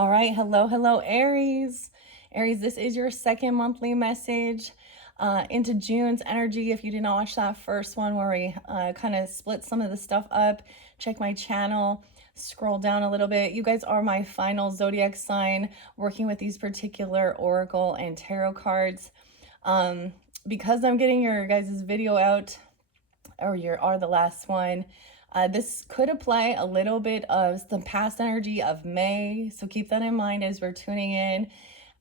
All right. Hello, Aries. Aries, this is your second monthly message into June's energy. If you did not watch that first one where we kind of split some of the stuff up, check my channel, scroll down a little bit. You guys are my final zodiac sign working with these particular oracle and tarot cards. Because I'm getting your guys' video out, or the last one. This could apply a little bit of the past energy of May, so keep that in mind as we're tuning in,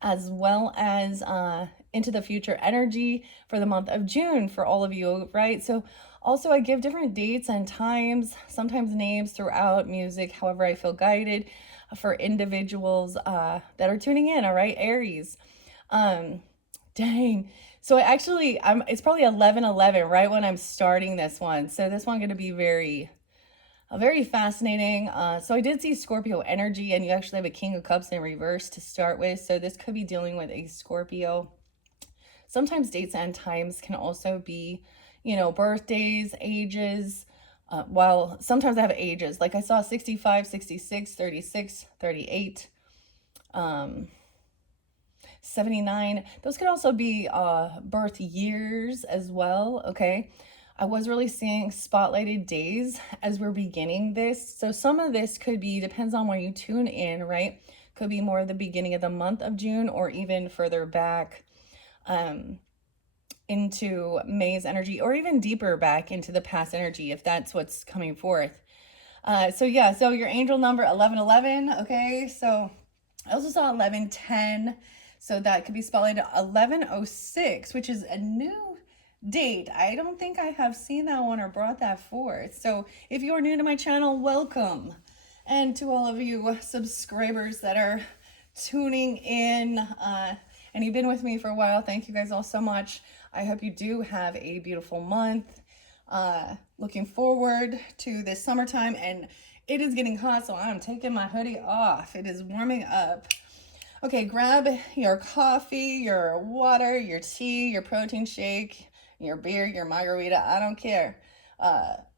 as well as into the future energy for the month of June for all of you, right? So also I give different dates and times, sometimes names throughout music, however I feel guided for individuals that are tuning in, all right, Aries. Dang. So it's probably 11:11 right when I'm starting this one. So this one going to be very fascinating. So I did see Scorpio energy, and you actually have a King of Cups in reverse to start with. So this could be dealing with a Scorpio. Sometimes dates and times can also be, birthdays, ages. While sometimes I have ages, like I saw 65, 66, 36, 38. 79. Those could also be birth years as well, okay? I was really seeing spotlighted days as we're beginning this. So some of this could be, depends on where you tune in, right? Could be more the beginning of the month of June or even further back into May's energy, or even deeper back into the past energy if that's what's coming forth. So your angel number 1111, okay? So I also saw 1110. So that could be spotlighted 1106, which is a new date. I don't think I have seen that one or brought that forth. So if you are new to my channel, welcome. And to all of you subscribers that are tuning in and you've been with me for a while, thank you guys all so much. I hope you do have a beautiful month. Looking forward to this summertime, and it is getting hot, so I'm taking my hoodie off. It is warming up. Okay, grab your coffee, your water, your tea, your protein shake, your beer, your margarita, I don't care.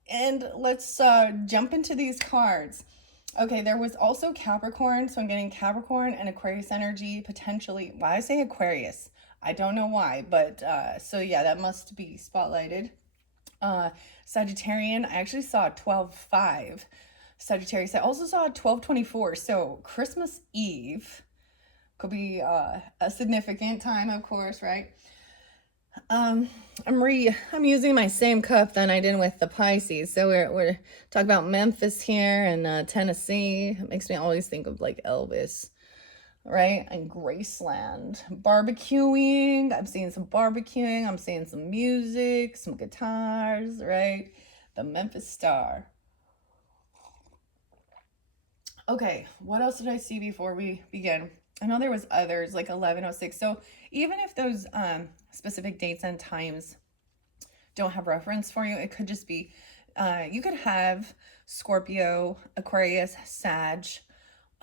And let's jump into these cards. Okay, there was also Capricorn, so I'm getting Capricorn and Aquarius energy, potentially. Why I say Aquarius? I don't know why, but so yeah, that must be spotlighted. Sagittarian, I actually saw 12/5. Sagittarius, I also saw 12/24, so Christmas Eve could be a significant time, of course, right? I'm using my same cup that I did with the Pisces. So we're talking about Memphis here and Tennessee. It makes me always think of like Elvis, right? And Graceland. Barbecuing. I'm seeing some barbecuing. I'm seeing some music, some guitars, right? The Memphis Star. Okay, what else did I see before we begin? I know there was others like 1106. So even if those specific dates and times don't have reference for you, it could just be, you could have Scorpio, Aquarius, Sag,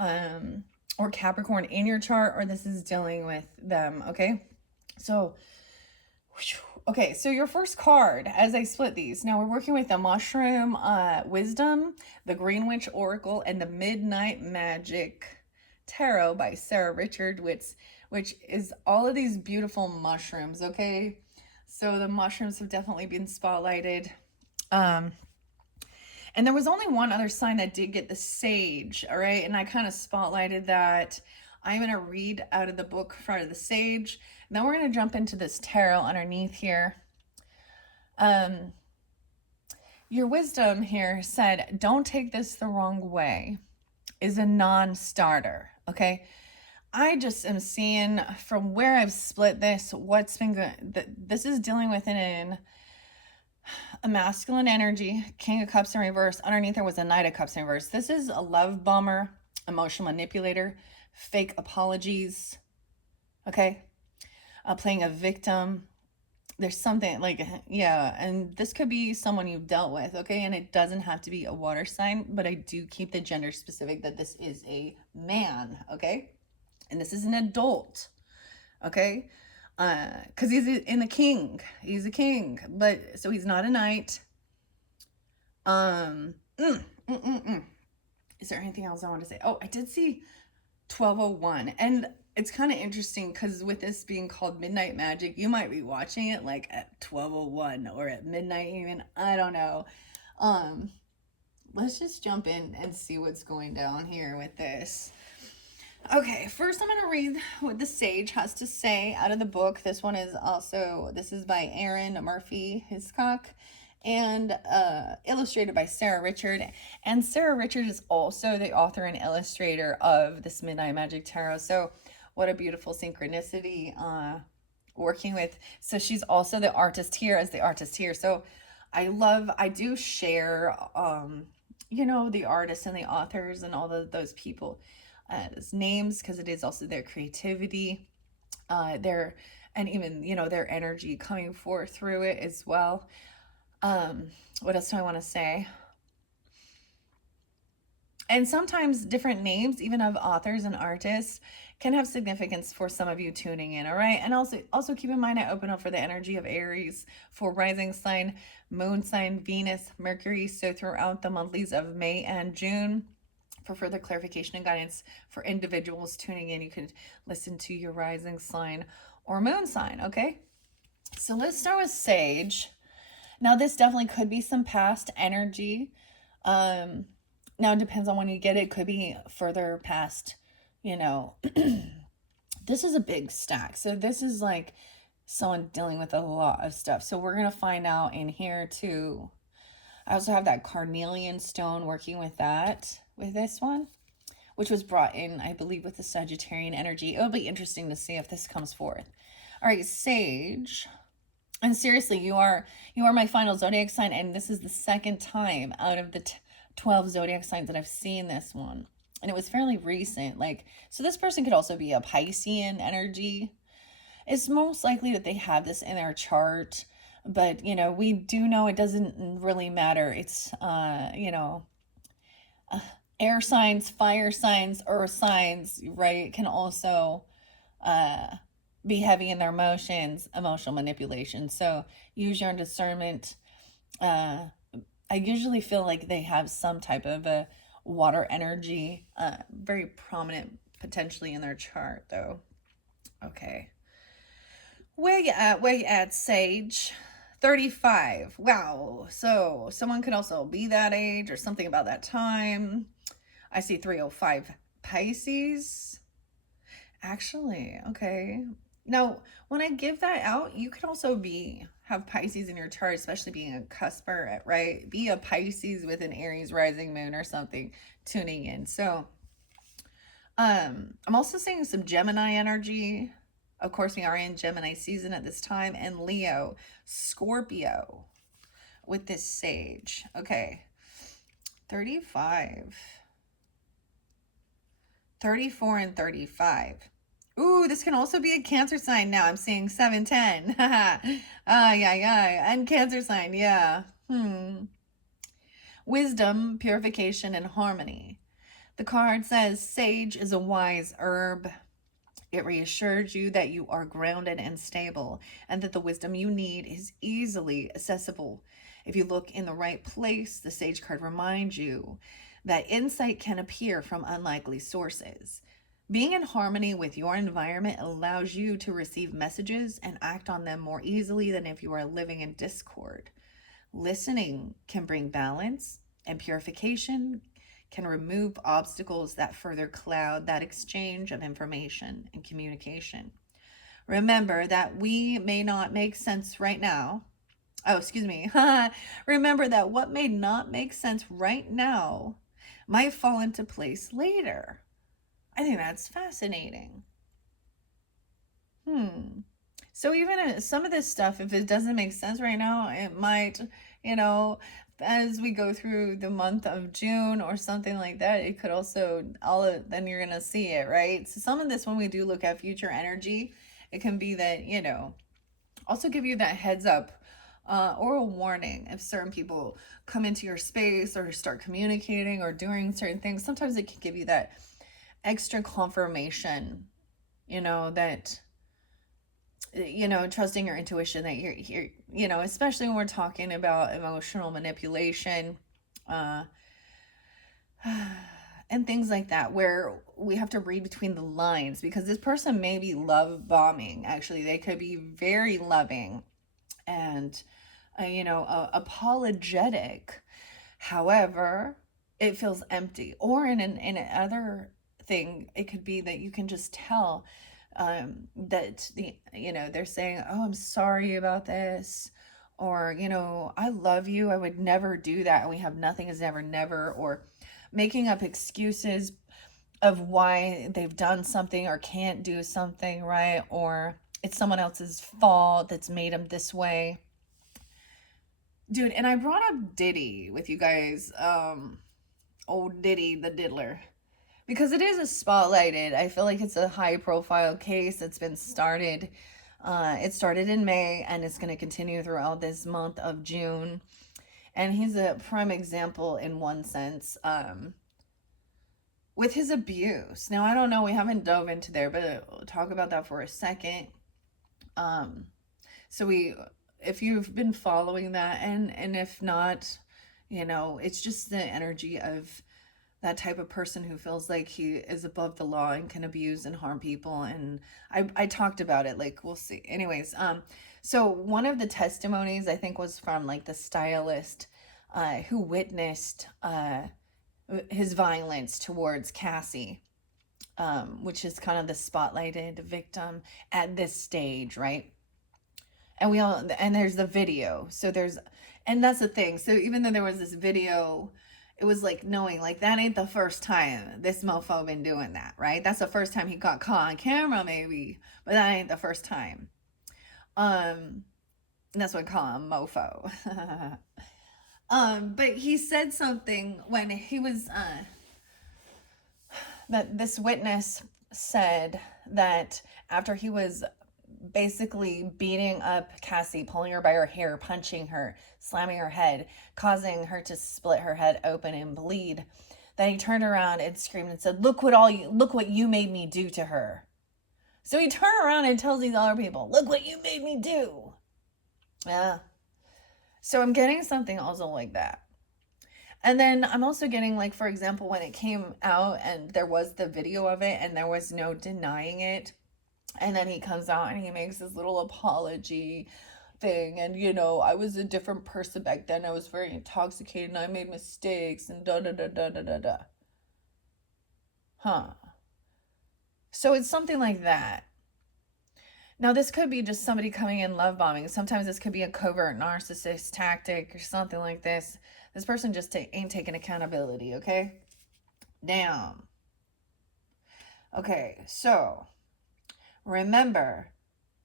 or Capricorn in your chart, or this is dealing with them, okay? So, okay, so your first card, as I split these, now we're working with the Mushroom Wisdom, the Green Witch Oracle, and the Midnight Magic Tarot by Sarah Richard, which is all of these beautiful mushrooms, okay? So the mushrooms have definitely been spotlighted. And there was only one other sign that did get the Sage, all right? And I kind of spotlighted that. I'm going to read out of the book for the Sage. Then we're going to jump into this tarot underneath here. Your wisdom here said, don't take this the wrong way, is a non-starter, okay? I just am seeing from where I've split this, what's been good. This is dealing with a masculine energy, King of Cups in reverse. Underneath there was a Knight of Cups in reverse. This is a love bomber, emotional manipulator, fake apologies, okay? Playing a victim. There's something like, yeah, and this could be someone you've dealt with, okay? And it doesn't have to be a water sign, but I do keep the gender specific that this is a man, okay? And this is an adult, okay? Because he's in the king. He's a king, but so he's not a knight. Is there anything else I want to say? Oh, I did see 12:01. And it's kind of interesting because with this being called Midnight Magic, you might be watching it like at 12:01 or at midnight even. I don't know. Um, let's just jump in and see what's going down here with this. Okay, first I'm going to read what the sage has to say out of the book. This is by Aaron Murphy Hiscock and illustrated by Sarah Richard. And Sarah Richard is also the author and illustrator of this Midnight Magic Tarot. So what a beautiful synchronicity working with. So she's also the artist here as the artist here. So I do share, the artists and the authors and all those people as names because it is also their creativity, and even, their energy coming forth through it as well. What else do I want to say? And sometimes different names, even of authors and artists, can have significance for some of you tuning in, all right? And also keep in mind, I open up for the energy of Aries for rising sign, moon sign, Venus, Mercury. So throughout the monthlies of May and June, for further clarification and guidance for individuals tuning in, you can listen to your rising sign or moon sign, okay? So let's start with Sage. Now, this definitely could be some past energy. Now, it depends on when you get it. It could be further past, This is a big stack. So this is like someone dealing with a lot of stuff. So we're going to find out in here too. I also have that carnelian stone working with this one, which was brought in, I believe, with the Sagittarian energy. It'll be interesting to see if this comes forth. All right, Sage. And seriously, you are my final zodiac sign, and this is the second time out of the 12 zodiac signs that I've seen this one. And it was fairly recent. So this person could also be a Piscean energy. It's most likely that they have this in their chart, but we do know it doesn't really matter. It's air signs, fire signs, earth signs, right, can also be heavy in their emotions, emotional manipulation. So use your discernment. I usually feel like they have some type of a water energy, very prominent potentially in their chart though. Okay. Where you at, Sage? 35. Wow. So someone could also be that age or something about that time. I see 305 Pisces. Actually, okay. Now, when I give that out, you could also have Pisces in your chart, especially being a cusper, right? Be a Pisces with an Aries rising moon or something tuning in. So, I'm also seeing some Gemini energy. Of course, we are in Gemini season at this time, and Leo, Scorpio with this Sage. Okay. 35. 34 and 35. Ooh, this can also be a Cancer sign now. I'm seeing 710. Yeah. And Cancer sign, yeah. Wisdom, purification, and harmony. The card says, Sage is a wise herb. It reassures you that you are grounded and stable, and that the wisdom you need is easily accessible. If you look in the right place, the Sage card reminds you that insight can appear from unlikely sources. Being in harmony with your environment allows you to receive messages and act on them more easily than if you are living in discord. Listening can bring balance, and purification can remove obstacles that further cloud that exchange of information and communication. Remember that we may not make sense right now. Oh, excuse me. Remember that what may not make sense right now might fall into place later. I think that's fascinating. So even some of this stuff, if it doesn't make sense right now, it might, as we go through the month of June or something like that, it could also, then you're going to see it, right? So some of this, when we do look at future energy, it can be that, also give you that heads up or a warning if certain people come into your space or start communicating or doing certain things. Sometimes it can give you that extra confirmation, that trusting your intuition that you're here, especially when we're talking about emotional manipulation, and things like that, where we have to read between the lines, because this person may be love bombing. Actually, they could be very loving and apologetic. However, it feels empty. Or in another thing, it could be that you can just tell that they're saying, "Oh, I'm sorry about this," or "I love you. I would never do that." And we have nothing is never, never, or making up excuses of why they've done something or can't do something, right? Or it's someone else's fault that's made them this way. Dude, and I brought up Diddy with you guys, old Diddy the Diddler, because it is a spotlighted. I feel like it's a high profile case that's been started. It started in May and it's going to continue throughout this month of June. And he's a prime example in one sense, with his abuse. Now, I don't know, we haven't dove into there, but we'll talk about that for a second. So if you've been following that, and if not, it's just the energy of that type of person who feels like he is above the law and can abuse and harm people. And I talked about it, like, we'll see. Anyways, so one of the testimonies I think was from like the stylist who witnessed his violence towards Cassie, which is kind of the spotlighted victim at this stage, right? And there's the video. And that's the thing. So even though there was this video, it was like knowing, like, that ain't the first time this mofo been doing that, right? That's the first time he got caught on camera, maybe, but that ain't the first time. That's what I call him, mofo. But he said something when he was that this witness said that after he was basically beating up Cassie, pulling her by her hair, punching her, slamming her head, causing her to split her head open and bleed, that he turned around and screamed and said, look what you made me do to her. So he turned around and tells these other people, look what you made me do. Yeah. So I'm getting something also like that. And then I'm also getting, like, for example, when it came out and there was the video of it and there was no denying it, and then he comes out and he makes this little apology thing, and I was a different person back then, I was very intoxicated and I made mistakes and da da da da da da da. So it's something like that. Now, this could be just somebody coming in love bombing. Sometimes this could be a covert narcissist tactic or something like this. This person just ain't taking accountability, okay? Damn. Okay, so remember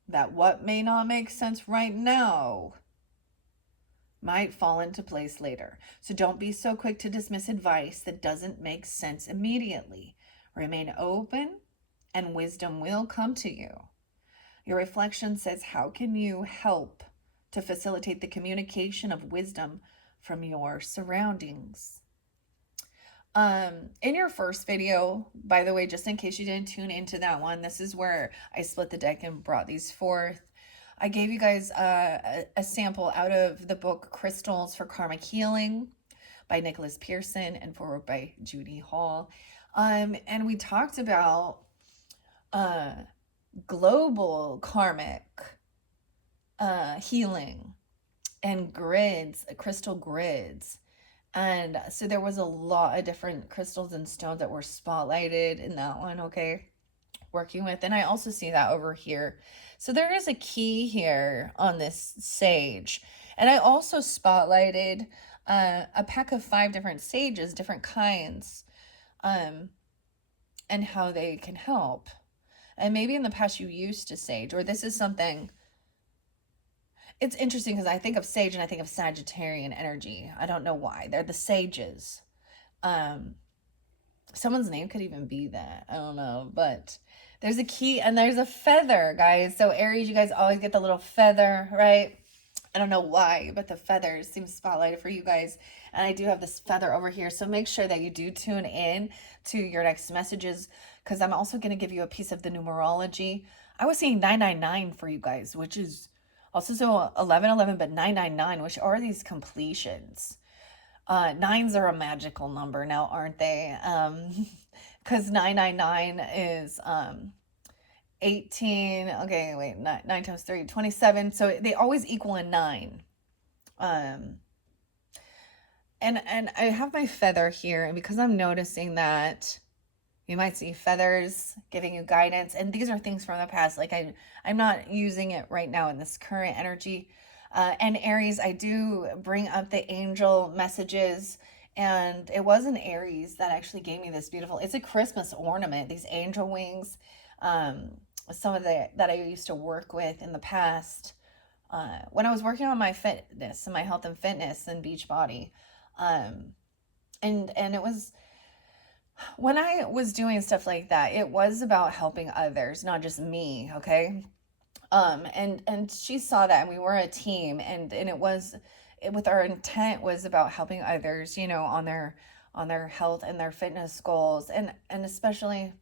that what may not make sense right now might fall into place later. So don't be so quick to dismiss advice that doesn't make sense immediately. Remain open and wisdom will come to you. Your reflection says, how can you help to facilitate the communication of wisdom from your surroundings? In your first video, by the way, just in case you didn't tune into that one, this is where I split the deck and brought these forth. I gave you guys a sample out of the book Crystals for Karmic Healing by Nicholas Pearson and forward by Judy Hall. And we talked about global karmic healing and grids, crystal grids. And so there was a lot of different crystals and stones that were spotlighted in that one, okay, working with. And I also see that over here. So there is a key here on this sage. And I also spotlighted a pack of 5 different sages, different kinds, and how they can help. And maybe in the past you used to sage, or this is something. It's interesting because I think of sage and I think of Sagittarian energy. I don't know why. They're the sages. Someone's name could even be that. I don't know. But there's a key and there's a feather, guys. So Aries, you guys always get the little feather, right? I don't know why, but the feathers seem spotlighted for you guys. And I do have this feather over here. So make sure that you do tune in to your next messages, because I'm also going to give you a piece of the numerology. I was seeing 999 for you guys, which is also so 1111, but 999, which are these completions. Nines are a magical number now, aren't they? Because 999 is 18. Okay, wait, 9 times 3, 27. So they always equal a 9. Um, and I have my feather here, and because I'm noticing that you might see feathers giving you guidance, and these are things from the past. Like I'm not using it right now in this current energy. And Aries, I do bring up the angel messages, and it was an Aries that actually gave me this beautiful. It's a Christmas ornament. These angel wings. Um, some of the that I used to work with in the past. When I was working on my fitness and my health and fitness and Beachbody, um, and it was when I was doing stuff like that, it was about helping others, not just me, okay? And she saw that, and we were a team, and with our intent was about helping others, on their health and their fitness goals, and especially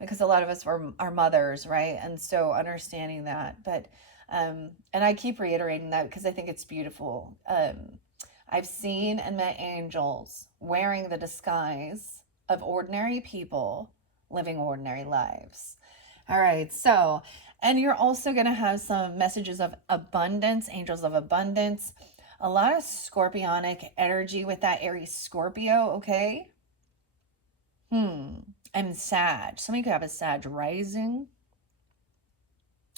because a lot of us were our mothers, right? And so understanding that, but and I keep reiterating that because I think it's beautiful. I've seen and met angels wearing the disguise of ordinary people living ordinary lives. All right, so, and you're also going to have some messages of abundance, angels of abundance, a lot of scorpionic energy with that Aries Scorpio, okay? And Sag. Some of you could have a Sag rising.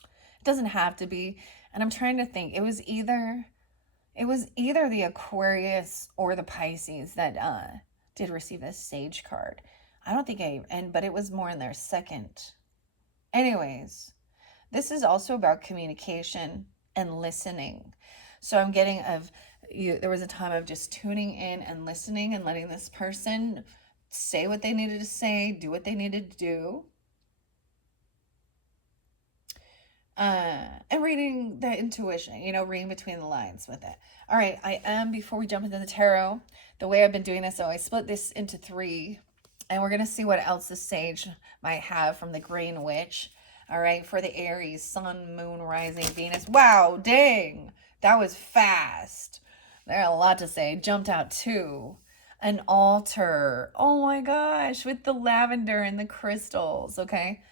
It doesn't have to be. And I'm trying to think. It was either the Aquarius or the Pisces that did receive this Sage card. I don't think but it was more in their second. Anyways, this is also about communication and listening. So I'm getting there was a time of just tuning in and listening and letting this person say what they needed to say, do what they needed to do. And reading the intuition, reading between the lines with it. All right, before we jump into the tarot, the way I've been doing this, so I split this into 3, and we're going to see what else the sage might have from the Green Witch. All right, for the Aries, Sun, Moon, Rising, Venus. Wow, dang, that was fast. There are a lot to say. Jumped out too. An altar. Oh my gosh, with the lavender and the crystals, okay?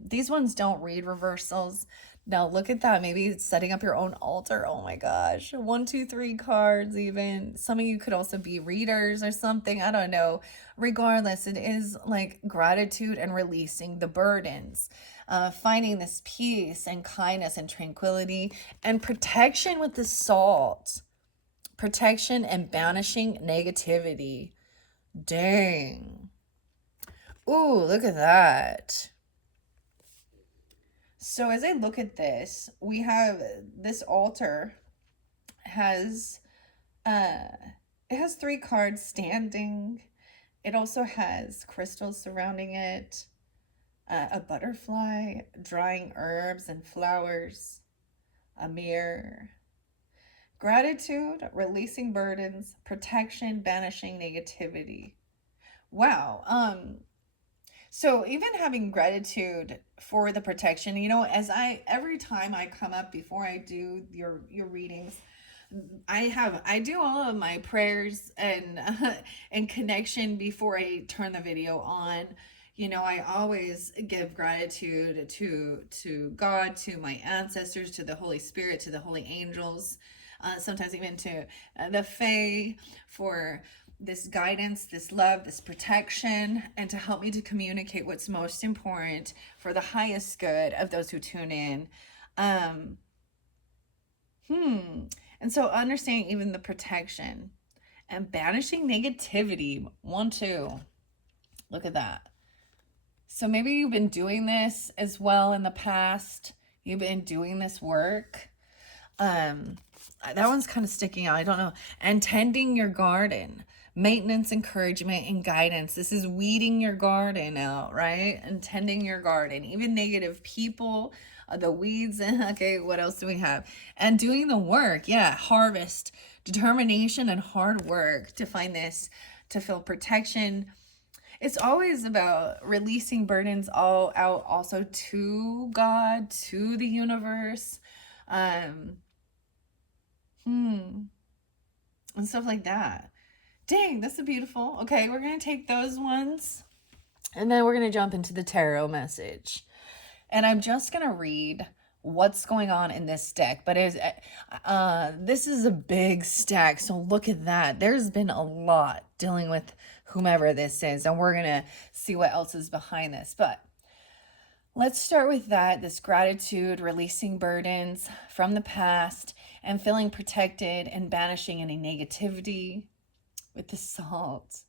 These ones don't read reversals. Now look at that. Maybe setting up your own altar. Oh my gosh. 1, 2, 3 cards even. Some of you could also be readers or something. I don't know. Regardless, it is like gratitude and releasing the burdens. Finding this peace and kindness and tranquility and protection with the salt. Protection and banishing negativity. Dang. Ooh, look at that. So as I look at this, we have this altar has it has 3 cards standing. It also has crystals surrounding it, a butterfly, drying herbs and flowers, a mirror. Gratitude, releasing burdens, protection, banishing negativity. Wow. So even having gratitude for the protection, every time I come up before I do your readings, I do all of my prayers and connection before I turn the video on. I always give gratitude to God, to my ancestors, to the Holy Spirit, to the holy angels, sometimes even to the Fae for this guidance, this love, this protection, and to help me to communicate what's most important for the highest good of those who tune in. And so understanding even the protection and banishing negativity. 1, 2. Look at that. So maybe you've been doing this as well in the past. You've been doing this work. That one's kind of sticking out. I don't know. And tending your garden. Maintenance, encouragement, and guidance. This is weeding your garden out, right? And tending your garden. Even negative people, the weeds. Okay, what else do we have? And doing the work. Yeah, harvest. Determination and hard work to find this, to feel protection. It's always about releasing burdens all out also to God, to the universe. and stuff like that. Dang, this is beautiful. Okay, we're going to take those ones and then we're going to jump into the tarot message. And I'm just going to read what's going on in this deck, but this is a big stack, so look at that. There's been a lot dealing with whomever this is, and we're going to see what else is behind this. But let's start with that, this gratitude, releasing burdens from the past and feeling protected and banishing any negativity with the salt.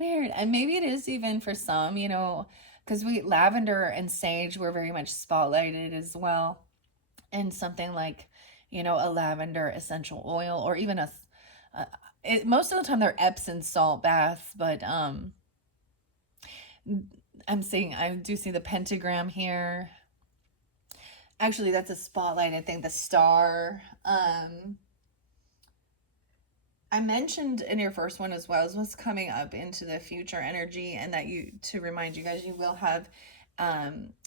Weird. And maybe it is even for some, because lavender and sage were very much spotlighted as well. And something like, a lavender essential oil, or even most of the time they're Epsom salt baths, but I do see the pentagram here. Actually, that's a spotlight. I think the star. I mentioned in your first one as well as what's coming up into the future energy, and that to remind you guys, you will have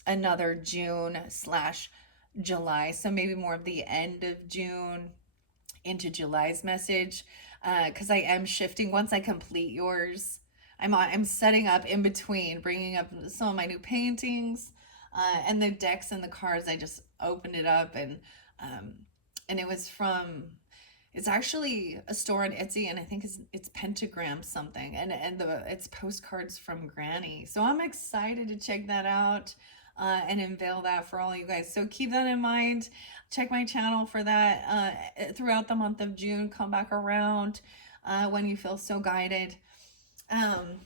another June/July, so maybe more of the end of June into July's message, because I am shifting once I complete yours. I'm setting up in between, bringing up some of my new paintings, and the decks and the cards. I just opened it up, and it was from. It's actually a store on Etsy, and I think it's Pentagram something, and it's postcards from Granny. So I'm excited to check that out, and unveil that for all you guys. So keep that in mind. Check my channel for that throughout the month of June. Come back around when you feel so guided. And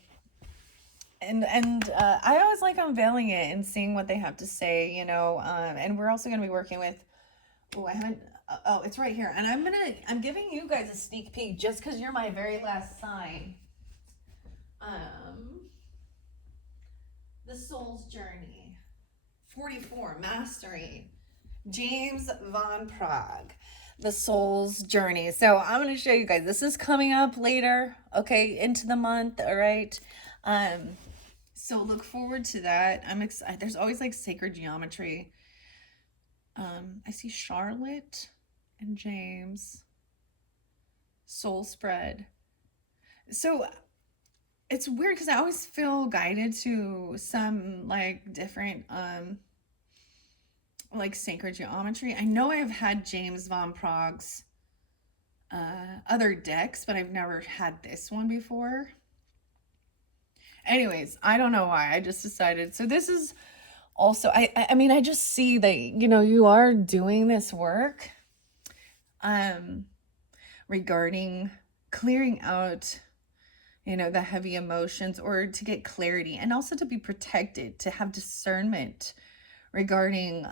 I always like unveiling it and seeing what they have to say, and we're also going to be working with, I haven't, oh, it's right here. And I'm giving you guys a sneak peek just because you're my very last sign. The Soul's Journey. 44, Mastery. James Van Prague. The Soul's Journey. So I'm going to show you guys. This is coming up later, okay, into the month, all right? So look forward to that. I'm excited. There's always like sacred geometry. I see Charlotte and James. Soul spread. So it's weird because I always feel guided to some like different like sacred geometry. I know I've had James Van Prague's other decks, but I've never had this one before. Anyways, I don't know why. I just decided. So this is also, I mean, I just see that, you are doing this work regarding clearing out, the heavy emotions, or to get clarity, and also to be protected, to have discernment regarding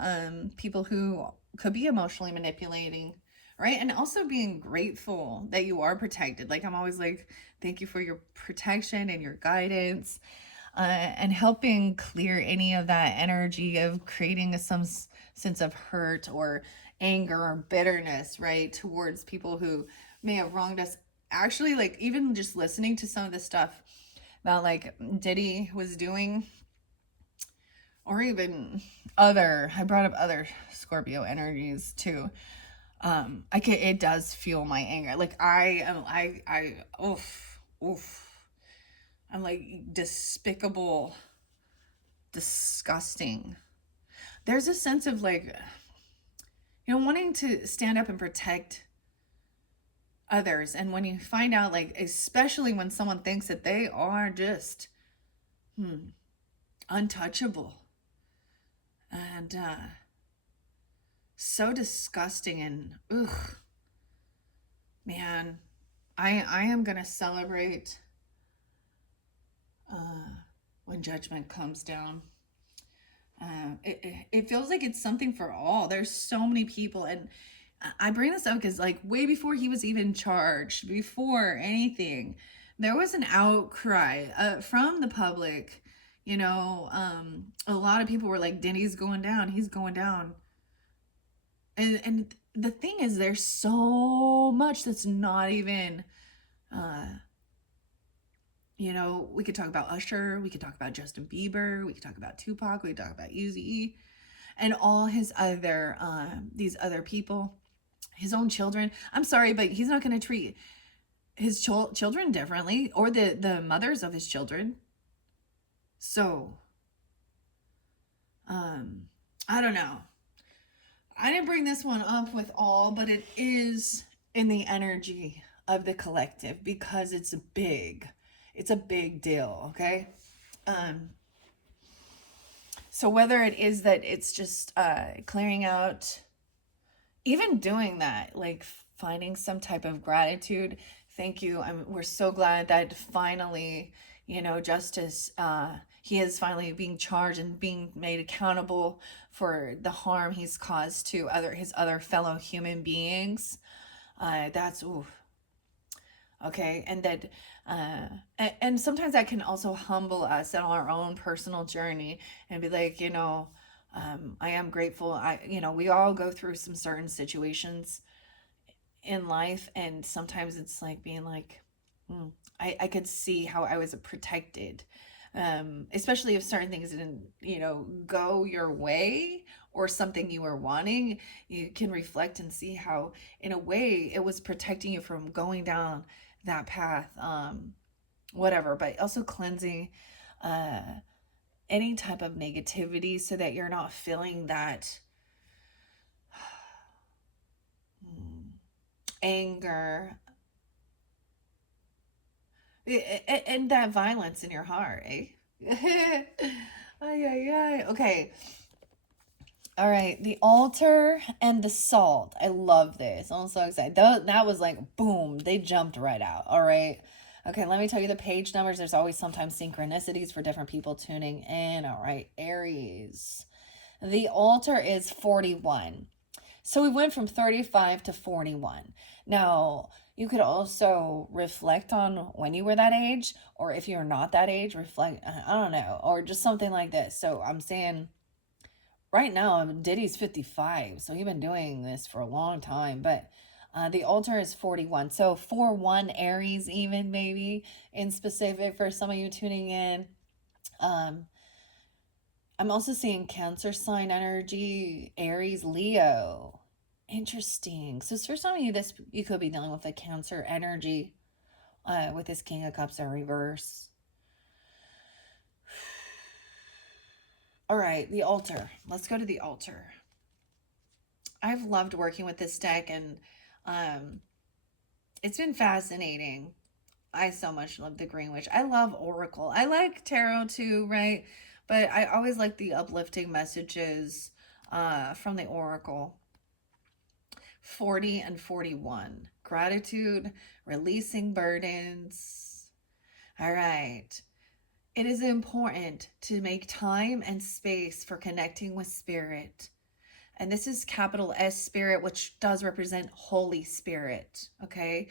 people who could be emotionally manipulating, right? And also being grateful that you are protected. Like, I'm always like, thank you for your protection and your guidance, and helping clear any of that energy of creating some sense of hurt or anger or bitterness, right, towards people who may have wronged us. Actually, like, even just listening to some of the stuff that like Diddy was doing, or even I brought up other Scorpio energies too. It does fuel my anger. Like oof. I'm like despicable, disgusting. There's a sense of like, wanting to stand up and protect others. And when you find out, like, especially when someone thinks that they are just untouchable and so disgusting, and ugh, man, I am gonna celebrate when judgment comes down. It feels like it's something for all. There's so many people, and I bring this up because, like, way before he was even charged, before anything, there was an outcry from the public. A lot of people were like, Denny's going down, he's going down. And the thing is, there's so much that's not even, we could talk about Usher, we could talk about Justin Bieber, we could talk about Tupac, we could talk about Eazy-E, and all his other, these other people, his own children. I'm sorry, but he's not going to treat his children differently, or the mothers of his children. So, um, I don't know. I didn't bring this one up with all, but it is in the energy of the collective because it's big. It's a big deal, okay? Um, so whether it is that it's just clearing out, even doing that, like finding some type of gratitude. Thank you. We're so glad that finally, justice, he is finally being charged and being made accountable for the harm he's caused to his other fellow human beings. That's ooh, okay, and that and sometimes that can also humble us on our own personal journey and be like, I am grateful. We all go through some certain situations in life, and sometimes it's like being like, I could see how I was protected, especially if certain things didn't go your way or something you were wanting. You can reflect and see how in a way it was protecting you from going down that path, whatever, but also cleansing uh any type of negativity so that you're not feeling that anger and that violence in your heart, eh? Ay, ay, ay. Okay. All right. The altar and the salt. I love this. I'm so excited. That was like, boom, they jumped right out. All right. Okay, let me tell you the page numbers. There's always sometimes synchronicities for different people tuning in. All right, Aries. The altar is 41. So we went from 35 to 41. Now, you could also reflect on when you were that age, or if you're not that age, reflect, I don't know, or just something like this. So I'm saying right now, Diddy's 55, so he's been doing this for a long time, but the altar is 41. So 4-1 Aries, even maybe in specific for some of you tuning in. Um, I'm also seeing Cancer sign energy, Aries, Leo. Interesting. So for some of you, this you could be dealing with a Cancer energy with this King of Cups in reverse. All right, the altar. Let's go to the altar. I've loved working with this deck, and um, it's been fascinating. I so much love the Green Witch. I love Oracle. I like Tarot too, right? But I always like the uplifting messages from the Oracle. 40 and 41. Gratitude, releasing burdens. All right. It is important to make time and space for connecting with spirit. And this is capital S spirit, which does represent Holy Spirit. Okay.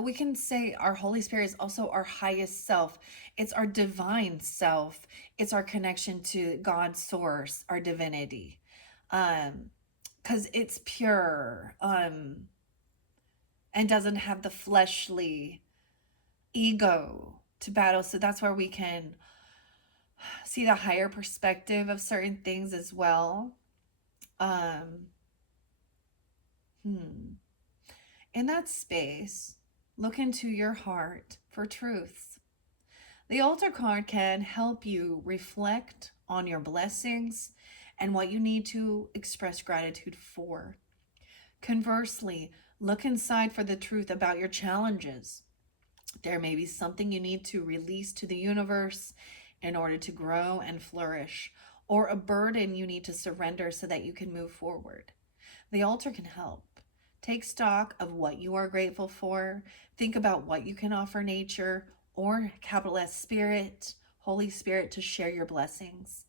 We can say our Holy Spirit is also our highest self. It's our divine self. It's our connection to God's source, our divinity. Because it's pure, and doesn't have the fleshly ego to battle. So that's where we can see the higher perspective of certain things as well. Um, hmm. In that space, look into your heart for truths. The altar card can help you reflect on your blessings and what you need to express gratitude for. Conversely, look inside for the truth about your challenges. There may be something you need to release to the universe in order to grow and flourish, or a burden you need to surrender so that you can move forward. The altar can help. Take stock of what you are grateful for. Think about what you can offer nature or capital S Spirit, Holy Spirit, to share your blessings.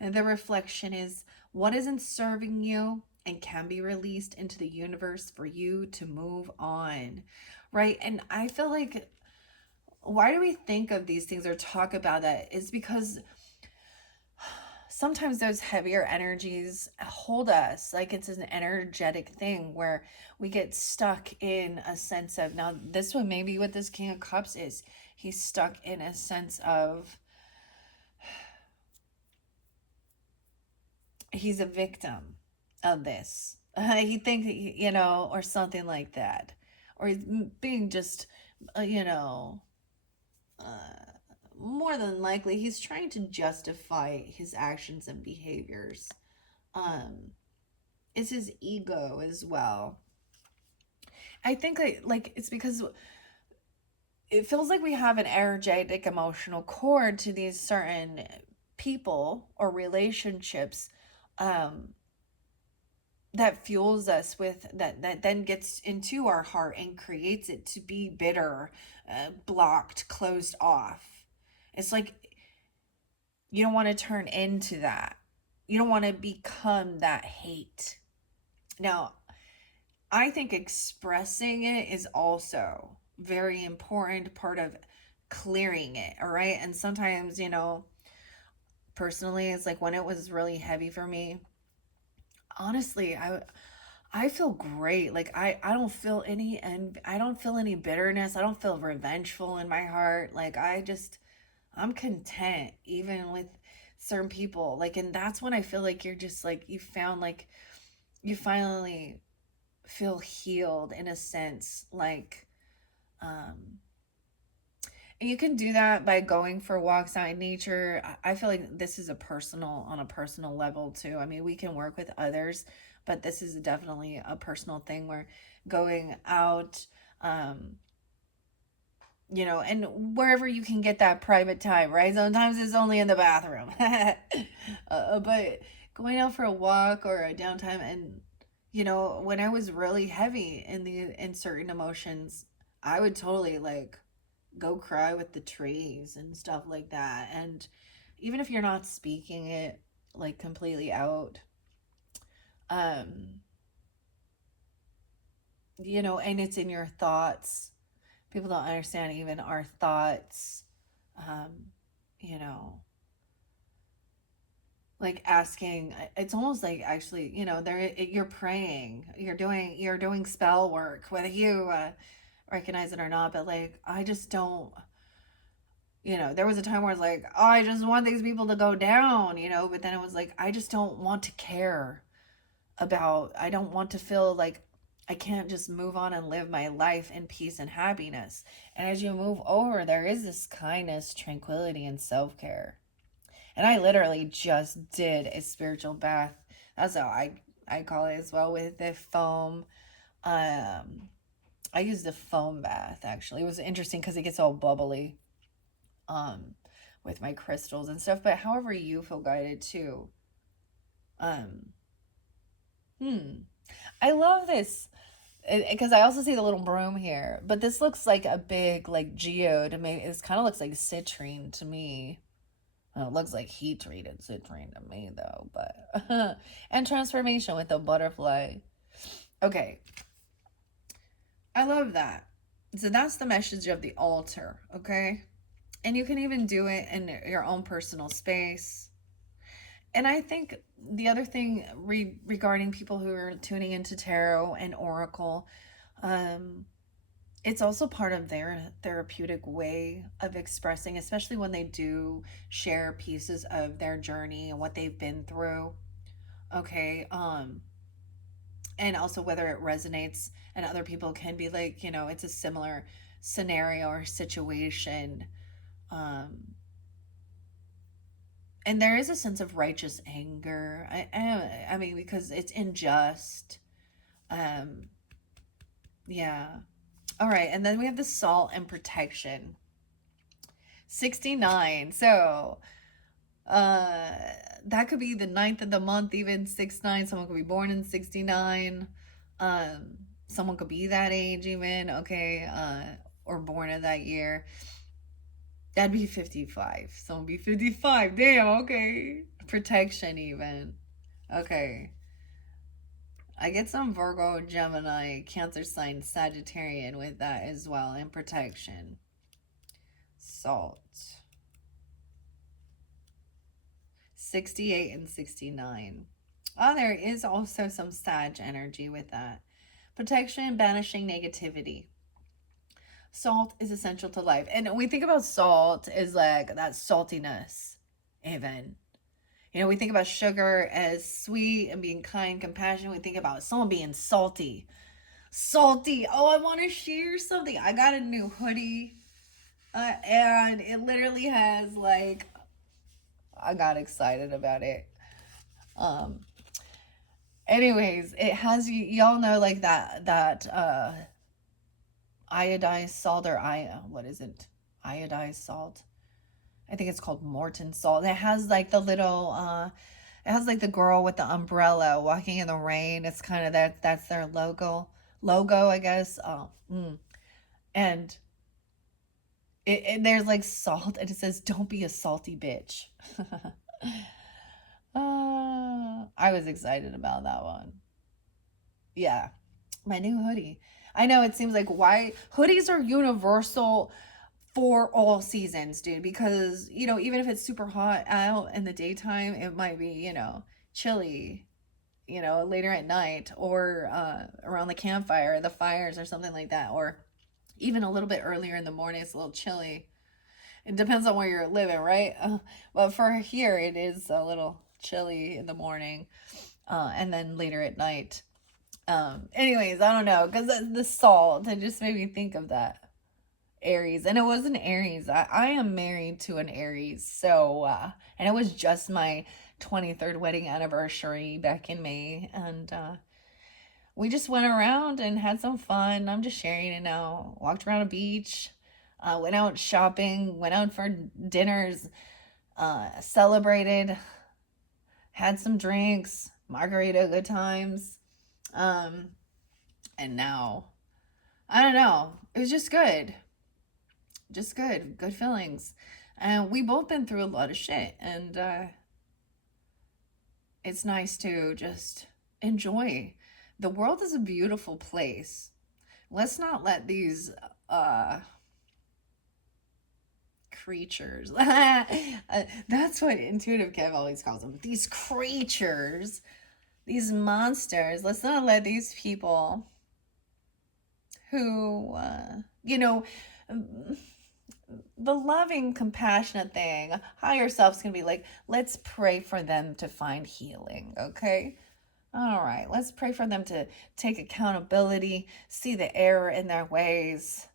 And the reflection is what isn't serving you and can be released into the universe for you to move on. Right? And I feel like why do we think of these things or talk about that is because sometimes those heavier energies hold us like it's an energetic thing where we get stuck in a sense of, now this one maybe what this King of Cups is, he's stuck in a sense of he's a victim of this. He thinks, or something like that. or he's being just, you know, more than likely, he's trying to justify his actions and behaviors. Um, it's his ego as well. I think like it's because it feels like we have an energetic emotional cord to these certain people or relationships, um that fuels us with that then gets into our heart and creates it to be bitter, blocked, closed off. It's like you don't want to turn into that. You don't want to become that hate. Now, I think expressing it is also very important part of clearing it, all right? And sometimes, personally, it's like when it was really heavy for me, honestly, I feel great. Like I don't feel any, and I don't feel any bitterness. I don't feel revengeful in my heart. Like I'm content even with certain people. Like, and that's when I feel like you're just like you found like you finally feel healed in a sense. Like, um and you can do that by going for walks out in nature. I feel like this is on a personal level too. I mean, we can work with others, but this is definitely a personal thing where going out, um, and wherever you can get that private time, right? Sometimes it's only in the bathroom. But going out for a walk or a downtime, and when I was really heavy in certain emotions, I would totally like go cry with the trees and stuff like that. And even if you're not speaking it like completely out, um, and it's in your thoughts. People don't understand even our thoughts. Um, you know, like asking, it's almost like actually, there you're praying, you're doing spell work, whether you recognize it or not. But like, I just don't. There was a time where it's like, oh, I just want these people to go down, but then it was like, I just don't want to care I don't want to feel like I can't just move on and live my life in peace and happiness. And as you move over, there is this kindness, tranquility, and self care. And I literally just did a spiritual bath. That's how I call it as well, with the foam. Um, I used a foam bath actually. It was interesting because it gets all bubbly um with my crystals and stuff, but however you feel guided too. um I love this because I also see the little broom here, but this looks like a big like geode. I mean, it kind of looks like citrine to me. Well, it looks like heat treated citrine to me though, but and transformation with the butterfly. Okay, I love that. So that's the message of the altar. Okay, and you can even do it in your own personal space. And I think the other thing regarding people who are tuning into tarot and oracle, um, it's also part of their therapeutic way of expressing, especially when they do share pieces of their journey and what they've been through. Okay. And also whether it resonates, and other people can be like, it's a similar scenario or situation. Um, and there is a sense of righteous anger. I mean, because it's unjust. Um, yeah. All right, and then we have the salt and protection. 69. So, uh, that could be the ninth of the month, even 6-9. Someone could be born in 69. Um, someone could be that age, even, okay, or born in that year. That'd be 55. Someone be 55. Damn, okay. Protection, even. Okay. I get some Virgo, Gemini, Cancer sign, Sagittarian with that as well, and protection. Salt. 68 and 69. Oh, there is also some Sag energy with that. Protection, banishing negativity. Salt is essential to life. And we think about salt as like that saltiness, even. We think about sugar as sweet and being kind, compassionate. We think about someone being salty. Salty. Oh, I want to share something. I got a new hoodie. And it literally has like, I got excited about it. Um, anyways, it has, y'all know like that iodized salt, or what is it? Iodized salt. I think it's called Morton salt. It has like the little it has like the girl with the umbrella walking in the rain. It's kind of that's their logo, I guess. And there's like salt, and it says don't be a salty bitch. I was excited about that one. Yeah, my new hoodie. I know it seems like, why hoodies are universal for all seasons, dude, because even if it's super hot out in the daytime, it might be, chilly, later at night, or around the campfire, the fires, or something like that, or even a little bit earlier in the morning, it's a little chilly. It depends on where you're living, right? But for here, it is a little chilly in the morning, and then later at night. Anyways, I don't know, because the salt, it just made me think of that. Aries, and it was an Aries. I am married to an Aries, so and it was just my 23rd wedding anniversary back in May, and we just went around and had some fun. I'm just sharing it now. Walked around a beach, went out shopping, went out for dinners, celebrated, had some drinks, margarita, good times, and now I don't know. It was just good. Just good feelings. And we both been through a lot of shit, and it's nice to just enjoy. The world is a beautiful place. Let's not let these creatures, that's what Intuitive Kev always calls them, these creatures, these monsters, let's not let these people who the loving, compassionate thing, higher self's gonna be like, let's pray for them to find healing, okay? All right, let's pray for them to take accountability, see the error in their ways.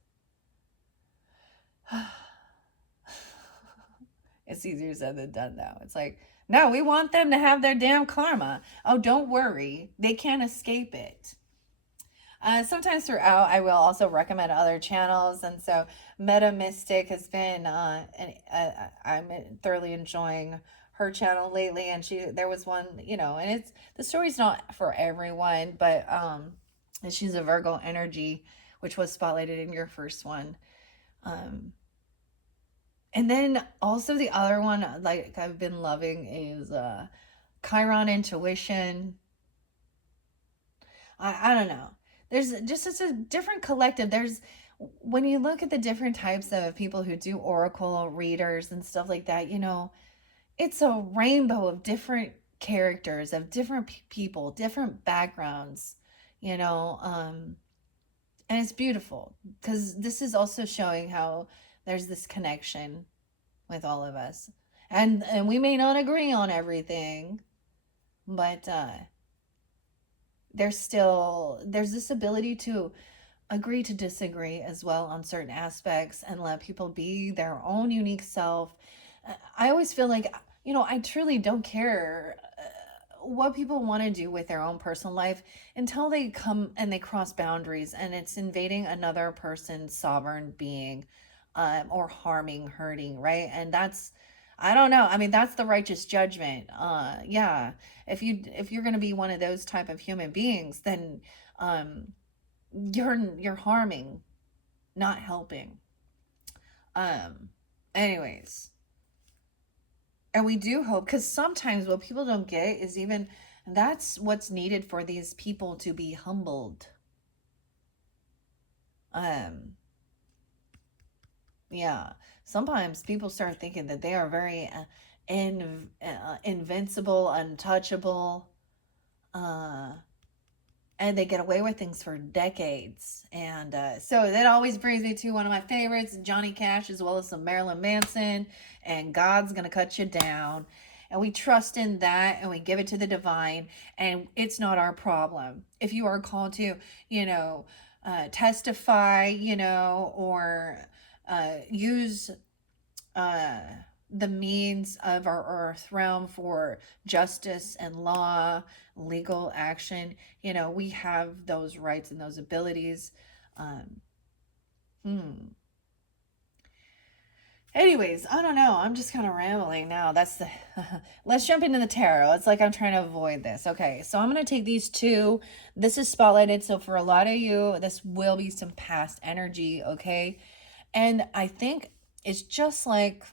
It's easier said than done, though. It's like, no, we want them to have their damn karma. Oh, don't worry, they can't escape it. Sometimes throughout, I will also recommend other channels, and so Meta Mystic has been, I'm thoroughly enjoying her channel lately, and there was one, and the story's not for everyone, but and she's a Virgo energy, which was spotlighted in your first one, and then also the other one, like I've been loving, is Chiron Intuition. I don't know. There's just, it's a different collective. When you look at the different types of people who do oracle readers and stuff like that, it's a rainbow of different characters, of different people, different backgrounds, and it's beautiful, because this is also showing how there's this connection with all of us. And we may not agree on everything, but there's this ability to agree to disagree as well on certain aspects, and let people be their own unique self. I always feel like, I truly don't care what people want to do with their own personal life until they come and they cross boundaries, and it's invading another person's sovereign being, or harming, hurting, right? And that's, I don't know. I mean, that's the righteous judgment. Yeah. If you're gonna be one of those type of human beings, then you're harming, not helping. Anyways, and we do hope, because sometimes what people don't get is, even that's what's needed for these people to be humbled. Yeah, sometimes people start thinking that they are very invincible, untouchable, and they get away with things for decades. And so that always brings me to one of my favorites, Johnny Cash, as well as some Marilyn Manson, and God's gonna cut you down. and we trust in that and we give it to the divine, and it's not our problem. If you are called to, you know, testify, you know, or use uh, the means of our earth realm for justice and law, legal action, you know, we have those rights and those abilities. Um, hmm. Anyways, I don't know. I'm just kind of rambling now. That's the. Let's jump into the tarot. It's like I'm trying to avoid this. Okay, so I'm going to take these two. This is spotlighted. So for a lot of you, this will be some past energy. Okay. And I think it's just like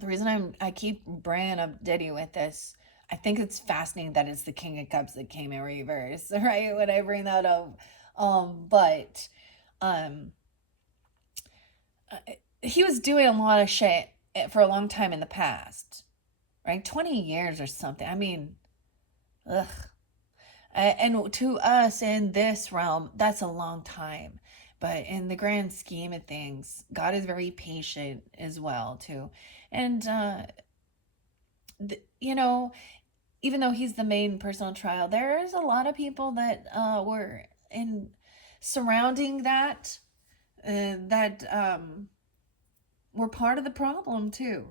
the reason I keep bringing up Diddy with this. I think it's fascinating that it's the King of Cups that came in reverse, right? When I bring that up. But um he was doing a lot of shit for a long time in the past, right? 20 years or something. I mean, ugh. And to us in this realm, that's a long time. But in the grand scheme of things, God is very patient as well, too. And, you know, even though he's the main personal trial, there is a lot of people that were in surrounding that, that were part of the problem, too.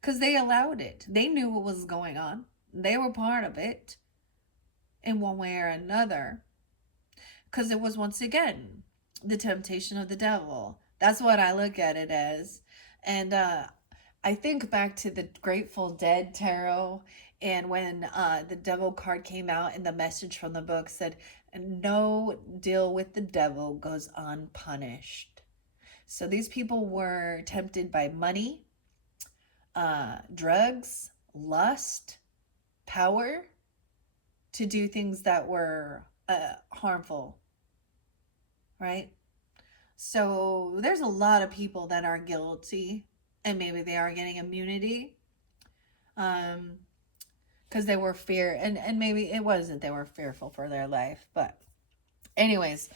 Because they allowed it. They knew what was going on. They were part of it in one way or another. Because it was, once again, the temptation of the devil. That's what I look at it as. And I think back to the Grateful Dead tarot, and when the devil card came out and the message from the book said, no deal with the devil goes unpunished. So these people were tempted by money, drugs, lust, power to do things that were harmful, right? So there's a lot of people that are guilty, and maybe they are getting immunity, um, because they were fear, and maybe it wasn't they were fearful for their life. But anyways,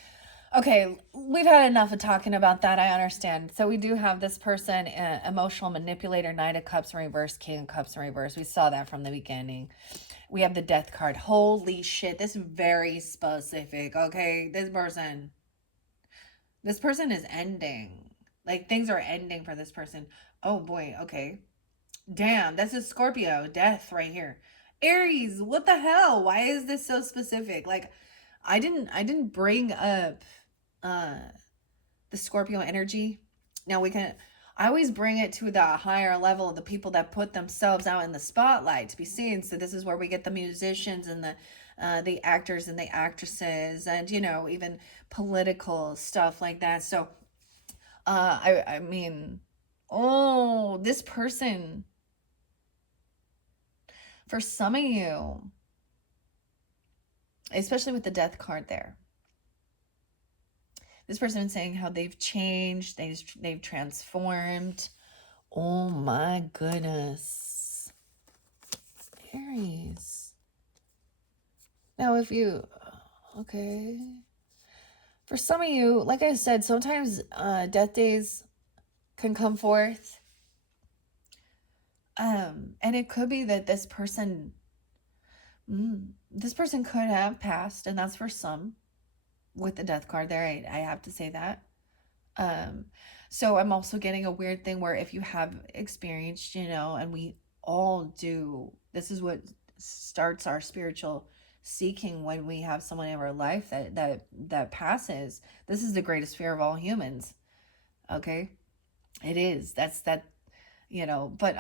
okay, we've had enough of talking about that. I understand. So we do have this person, emotional manipulator, Knight of Cups in reverse, King of Cups in reverse. We saw that from the beginning. We have the Death card. Holy shit, this is very specific. Okay, this person is ending. Like things are ending for this person. Oh boy. Okay. Damn, that's a Scorpio. Death right here. Aries, what the hell? Why is this so specific? Like I didn't bring up uh the Scorpio energy. Now we can I always bring it to the higher level of the people that put themselves out in the spotlight to be seen. So this is where we get the musicians and the actors and the actresses, and you know, even political stuff like that. So I mean, oh, this person, for some of you, especially with the death card there, this person is saying how they've changed, they've transformed. Oh my goodness. Aries. Now, if you, okay. For some of you, like I said, sometimes death days can come forth. And it could be that this person could have passed, and that's for some with the death card there. I have to say that. Um, so I'm also getting a weird thing where if you have experienced, you know, and we all do, this is what starts our spiritual seeking when we have someone in our life that passes. This is the greatest fear of all humans. Okay, it is. That's that. You know, but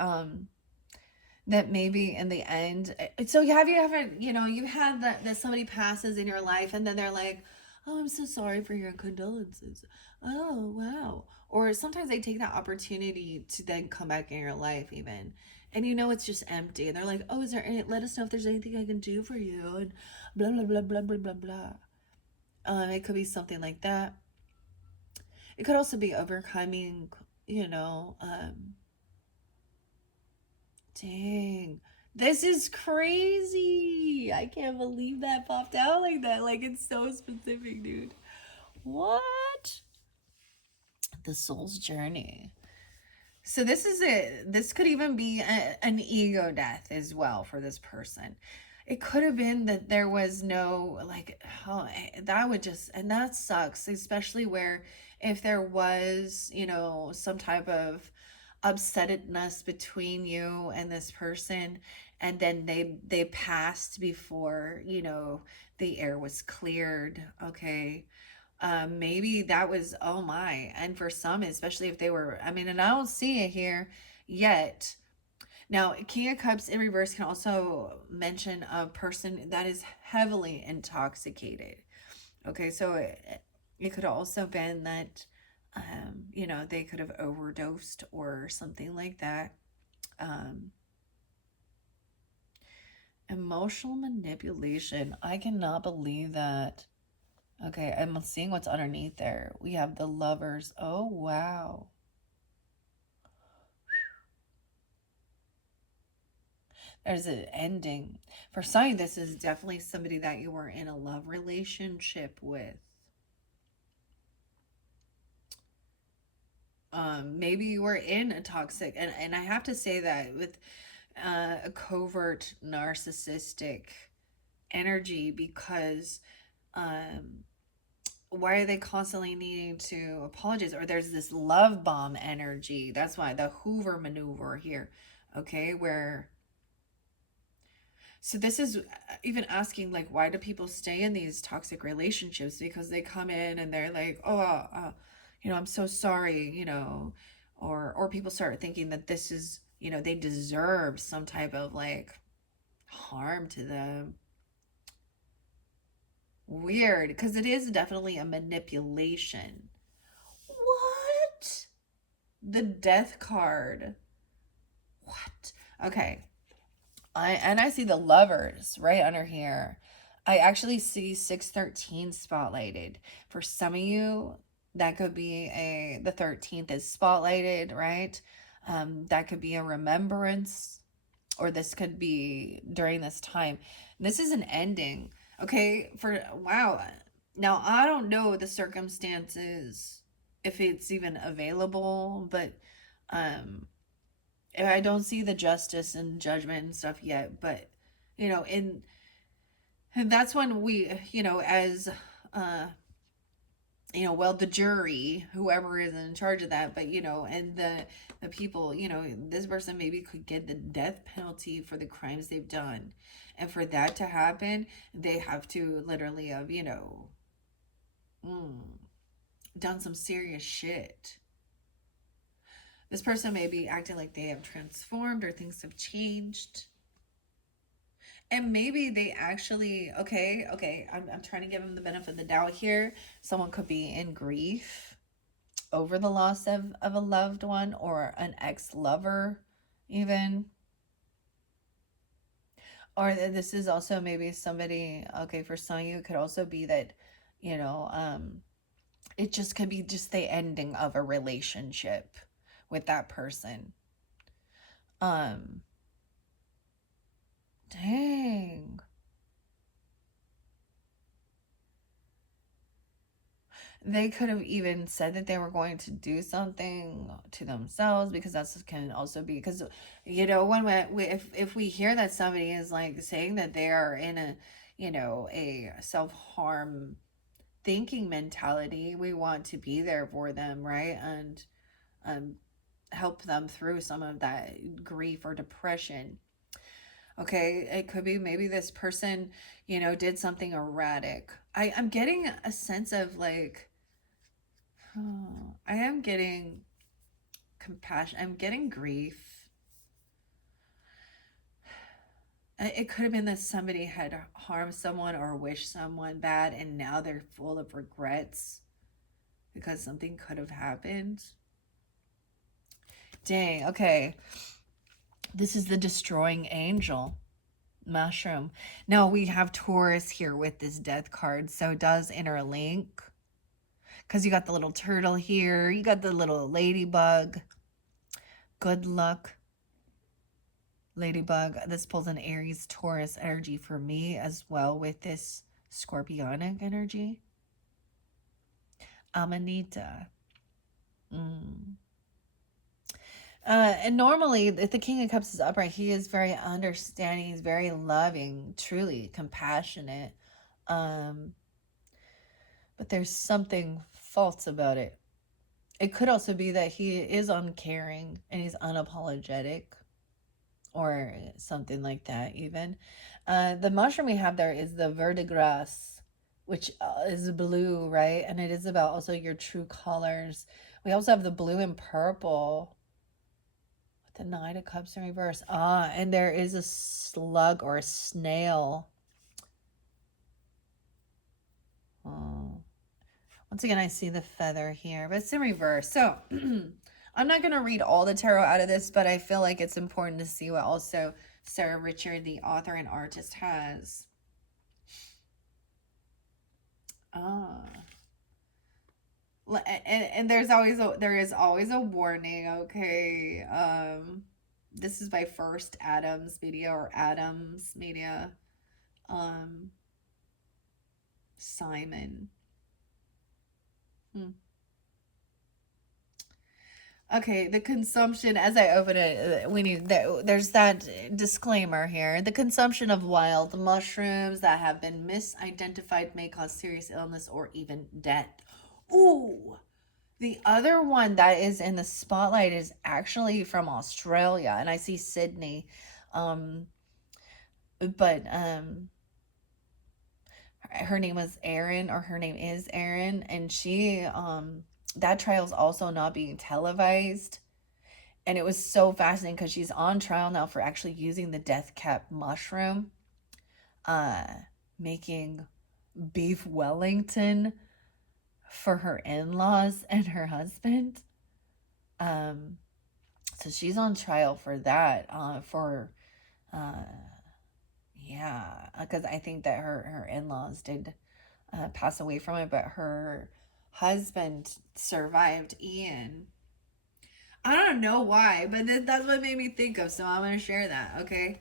that maybe in the end, so have you ever, you know, you had that somebody passes in your life and then they're like, oh, I'm so sorry for your condolences, oh wow, or sometimes they take that opportunity to then come back in your life even, and you know it's just empty, and they're like, oh, is there any, let us know if there's anything I can do for you, and blah blah blah blah blah blah blah. It could be something like that. It could also be overcoming, you know, dang. This is crazy. I can't believe that popped out like that. Like, it's so specific, dude. What? The soul's journey. So this is it. This could even be an ego death as well for this person. It could have been that there was no like, oh, that would just, and that sucks, especially where if there was, some type of upsetness between you and this person, and then they passed before, the air was cleared. Okay, maybe that was, oh my. And for some, especially if they were, I mean, and I don't see it here yet. Now, King of Cups in reverse can also mention a person that is heavily intoxicated. Okay, so it could also been that, they could have overdosed or something like that. Um, Emotional manipulation. I cannot believe that. Okay, I'm seeing what's underneath there. We have the lovers. Oh, wow. There's an ending. For some, this is definitely somebody that you were in a love relationship with. Maybe you were in a toxic, and I have to say that with a covert narcissistic energy, because um, why are they constantly needing to apologize? Or there's this love bomb energy. That's why the Hoover maneuver here, okay, where so this is even asking, like, why do people stay in these toxic relationships? Because they come in and they're like, oh, I'm so sorry, or people start thinking that this is, they deserve some type of like harm to them. Weird, because it is definitely a manipulation. What? The death card. What? Okay. I see the lovers right under here. I actually see 613 spotlighted. For some of you, that could be the 13th is spotlighted, right? That could be a remembrance, or this could be during this time. This is an ending. Okay, for wow. Now I don't know the circumstances if it's even available, but um I don't see the justice and judgment and stuff yet, but in and that's when we, as uh well, the jury, whoever is in charge of that, but and the people, this person maybe could get the death penalty for the crimes they've done. And for that to happen, they have to literally have, mm, done some serious shit. This person may be acting like they have transformed or things have changed. And maybe they actually, okay, I'm trying to give them the benefit of the doubt here. Someone could be in grief over the loss of a loved one or an ex-lover, even. Or this is also maybe somebody, okay, for some of you, it could also be that, you know, um, it just could be just the ending of a relationship with that person. Um, Dang. They could have even said that they were going to do something to themselves, because that can also be because when if we hear that somebody is like saying that they are in a a self-harm thinking mentality, we want to be there for them, right? And um help them through some of that grief or depression. Okay, it could be maybe this person did something erratic. I'm getting a sense of like, oh, I am getting compassion. I'm getting grief. It could have been that somebody had harmed someone or wished someone bad, and now they're full of regrets because something could have happened. Dang, okay. This is the destroying angel mushroom. Now we have Taurus here with this death card, so it does interlink. Because you got the little turtle here, you got the little ladybug. Good luck, Ladybug. This pulls an Aries Taurus energy for me as well with this scorpionic energy. Amanita. Mm. And normally, if the King of Cups is upright, he is very understanding. He's very loving, truly compassionate. Um, but there's something false about it. It could also be that he is uncaring and he's unapologetic or something like that, even. The mushroom we have there is the verdigris, which is blue, right? And it is about also your true colors. We also have the blue and purple with the Knight of Cups in reverse. And there is a slug or a snail. Oh. Once again, I see the feather here, but it's in reverse. So I'm not going to read all the tarot out of this, but I feel like it's important to see what also Sarah Richard, the author and artist, has. Ah. And there is always a warning, okay? This is by First Adams Media or Adams Media. Simon. Okay, the consumption, as I open it, there's that disclaimer here. The consumption of wild mushrooms that have been misidentified may cause serious illness or even death. Ooh, the other one that is in the spotlight is actually from Australia, and I see Sydney. But her name was Erin, or her name is Erin, and she that trial's also not being televised. And it was so fascinating because she's on trial now for actually using the death cap mushroom, uh, making beef Wellington for her in-laws and her husband. So she's on trial for that. Yeah, because I think that her in-laws did pass away from it, but her husband survived Ian. I don't know why, but that's what made me think of, so I'm going to share that, okay?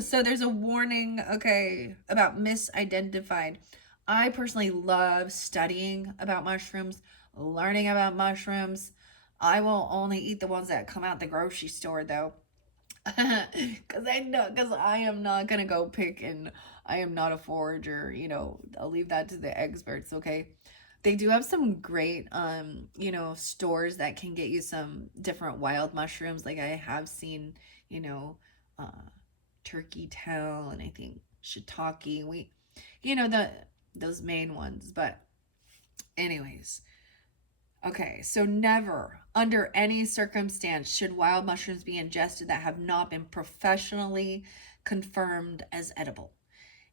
So there's a warning, okay, about misidentified. I personally love studying about mushrooms, learning about mushrooms. I will only eat the ones that come out the grocery store, though. Because I am not going to go pick, and I am not a forager. I'll leave that to the experts, okay? They do have some great, stores that can get you some different wild mushrooms. Like I have seen, you know, uh, turkey tail, and I think shiitake. Those main ones. But anyways, okay. So never, under any circumstance, should wild mushrooms be ingested that have not been professionally confirmed as edible.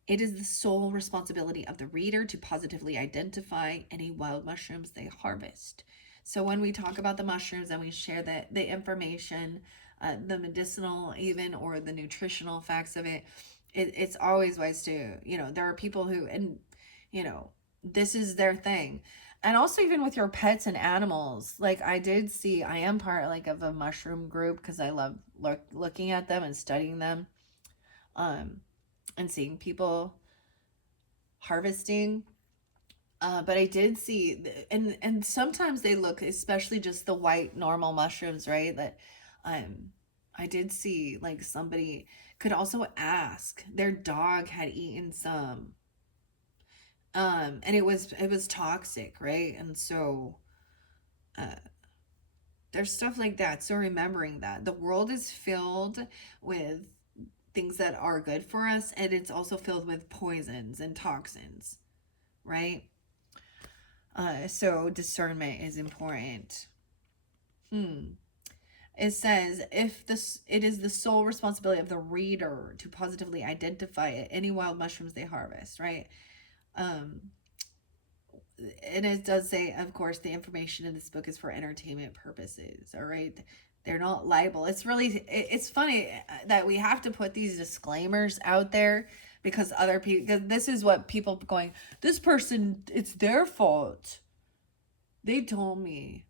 It is the sole responsibility of the reader to positively identify any wild mushrooms they harvest. So when we talk about the mushrooms and we share the information, the medicinal even or the nutritional facts of it's always wise to, there are people who, and, this is their thing. And also even with your pets and animals, like I am part like of a mushroom group because I love looking at them and studying them. And seeing people harvesting. But I did see, and sometimes they look, especially just the white normal mushrooms, right? That I did see like somebody could also ask their dog had eaten some, and it was toxic, right? And so uh, there's stuff like that. So remembering that the world is filled with things that are good for us, and it's also filled with poisons and toxins, right? So discernment is important. It says it is the sole responsibility of the reader to positively identify any wild mushrooms they harvest, right? And it does say, of course, the information in this book is for entertainment purposes. All right, they're not liable. It's funny that we have to put these disclaimers out there because other people, because this is what people going, this person, it's their fault. They told me,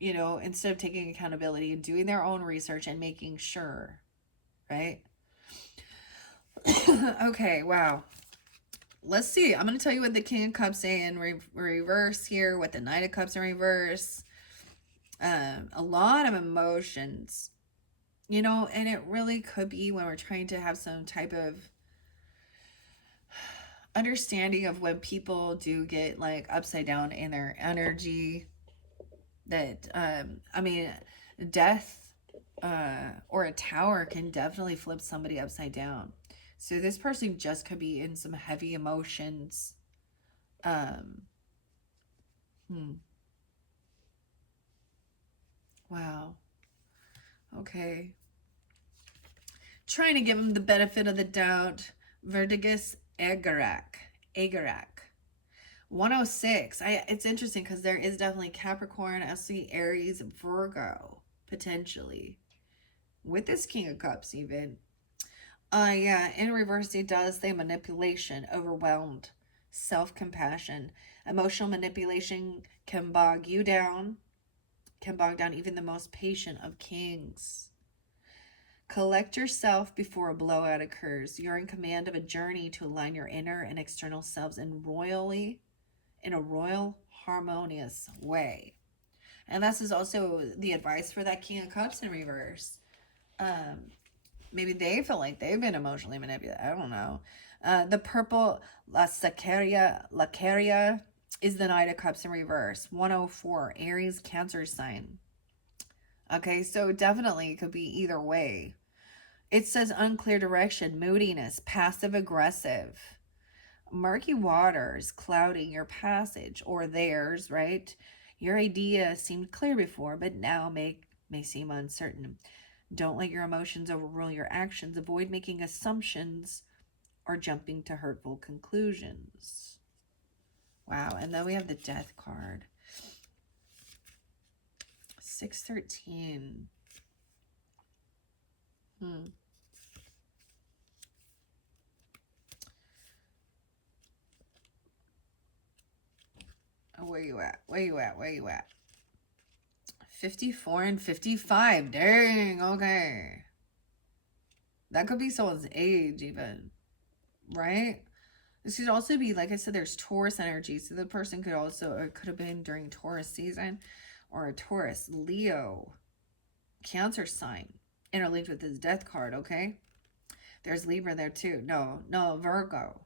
instead of taking accountability and doing their own research and making sure, right? Okay, wow. Let's see. I'm going to tell you what the King of Cups say in reverse here, what the Knight of Cups in reverse. A lot of emotions, you know, and it really could be when we're trying to have some type of understanding of when people do get like upside down in their energy, that I mean, death or a tower can definitely flip somebody upside down. So this person just could be in some heavy emotions. um hmm. Wow. Okay, trying to give him the benefit of the doubt. Vertigus Agarak 106. It's interesting because there is definitely Capricorn, SC, Aries, Virgo potentially with this King of Cups even. Yeah, in reverse it does say manipulation, overwhelmed, self-compassion. Emotional manipulation can bog you down, can bog down even the most patient of kings. Collect yourself before a blowout occurs. You're in command of a journey to align your inner and external selves in a royal, harmonious way. And this is also the advice for that King of Cups in reverse. Um, Maybe they feel like they've been emotionally manipulated. I don't know. The purple Lacaria is the Knight of Cups in reverse. 104, Aries, Cancer sign. Okay, so definitely it could be either way. It says unclear direction, moodiness, passive aggressive, murky waters clouding your passage or theirs, right? Your idea seemed clear before, but now may seem uncertain. Don't let your emotions overrule your actions. Avoid making assumptions or jumping to hurtful conclusions. Wow, and then we have the death card. 613. Hmm. Oh, where you at? Where you at? Where you at? 54 and 55. Dang, okay. That could be someone's age even, right? This could also be, like I said, there's Taurus energy. So the person could also, it could have been during Taurus season, or a Taurus, Leo, Cancer sign, interlinked with his death card, okay? There's Libra there too. No, Virgo,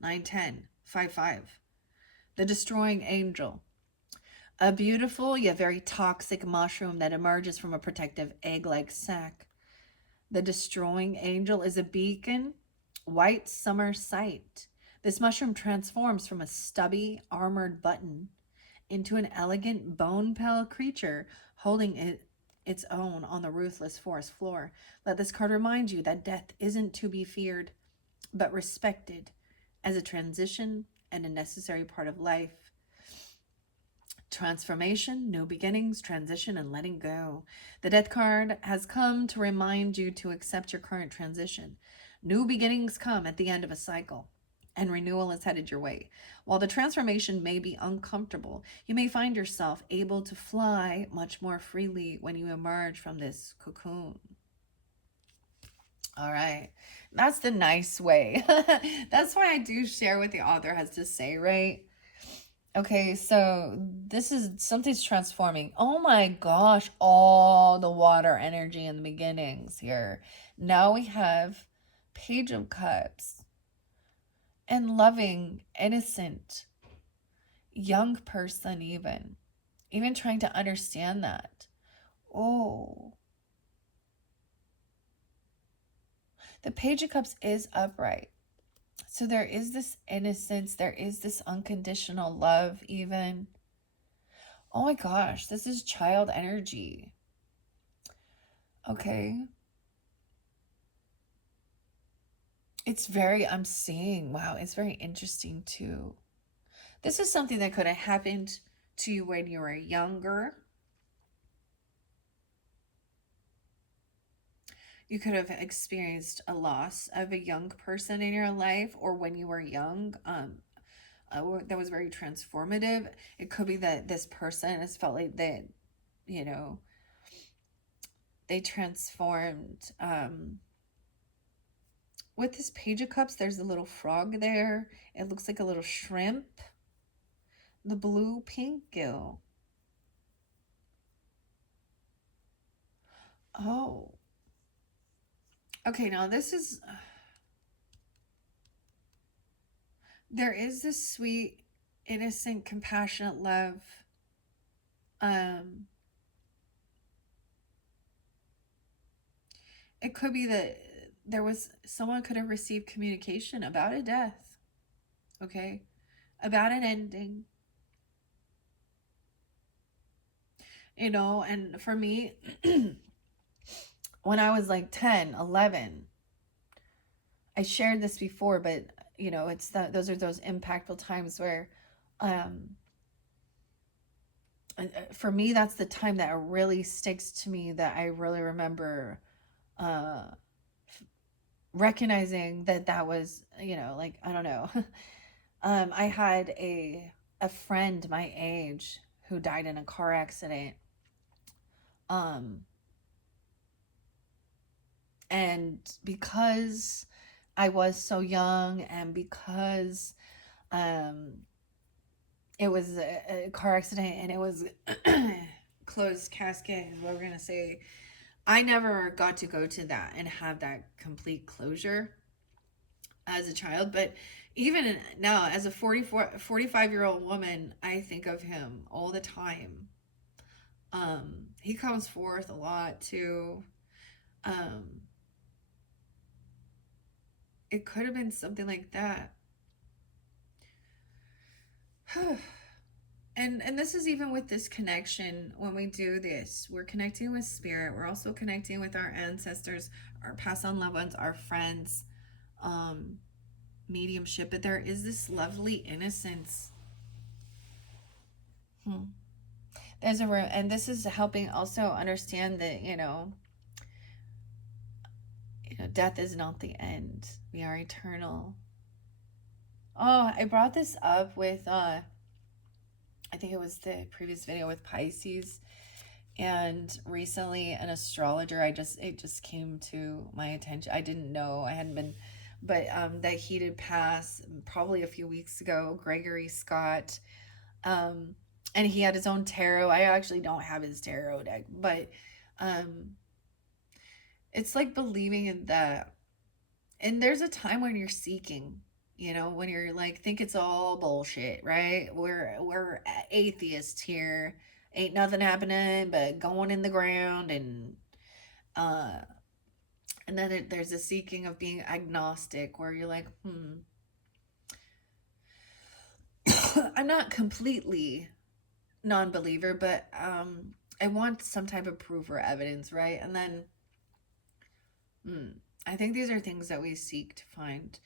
91055. The destroying angel. A beautiful yet very toxic mushroom that emerges from a protective egg-like sac. The destroying angel is a beacon, white summer sight. This mushroom transforms from a stubby, armored button into an elegant, bone-pale creature holding its own on the ruthless forest floor. Let this card remind you that death isn't to be feared, but respected as a transition and a necessary part of life. Transformation, new beginnings, transition, and letting go. The death card has come to remind you to accept your current transition. New beginnings come at the end of a cycle, and renewal is headed your way. While the transformation may be uncomfortable, you may find yourself able to fly much more freely when you emerge from this cocoon. All right. That's the nice way. That's why I do share what the author has to say, right? Okay, so this is something's transforming. Oh my gosh, all the water energy in the beginnings here. Now we have Page of Cups and loving, innocent, young person, even trying to understand that. Oh, the Page of Cups is upright. So there is this innocence, there is this unconditional love, even. Oh my gosh, this is child energy. Okay. I'm seeing, wow, it's very interesting too. This is something that could have happened to you when you were younger. You could have experienced a loss of a young person in your life, or when you were young, that was very transformative. It could be that this person has felt like that, you know, they transformed. With this Page of Cups, there's a little frog there. It looks like a little shrimp. The blue pink gill. Oh. Okay, now this is there is this sweet, innocent, compassionate love. Um it could be that there was someone could have received communication about a death, okay? About an ending, and for me, when I was like 10, 11, I shared this before, but it's that those are those impactful times where um for me that's the time that really sticks to me, that I really remember uh recognizing that that was, like, I don't know. I had a friend my age who died in a car accident. Um and because I was so young, and because um it was a car accident, and it was closed casket is what we're gonna say, I never got to go to that and have that complete closure as a child. But even now, as a 45-year-old woman, I think of him all the time. He comes forth a lot too. um it could have been something like that. And this is even with this connection. When we do this, we're connecting with spirit, we're also connecting with our ancestors, our past on loved ones, our friends, um mediumship. But there is this lovely innocence. Hmm. There's a room, and this is helping also understand that death is not the end. We are eternal. Oh, I brought this up with I think it was the previous video with Pisces. And recently an astrologer, it just came to my attention. I didn't know, I hadn't been, but that he did pass probably a few weeks ago, Gregory Scott. Um and he had his own tarot. I actually don't have his tarot deck, but um it's like believing in that. And there's a time when you're seeking, when you're like, think it's all bullshit, right? We're atheists here. Ain't nothing happening but going in the ground. Uh and then there's a seeking of being agnostic, where you're like, I'm not completely non-believer, but I want some type of proof or evidence, right? And then Hmm. I think these are things that we seek to find.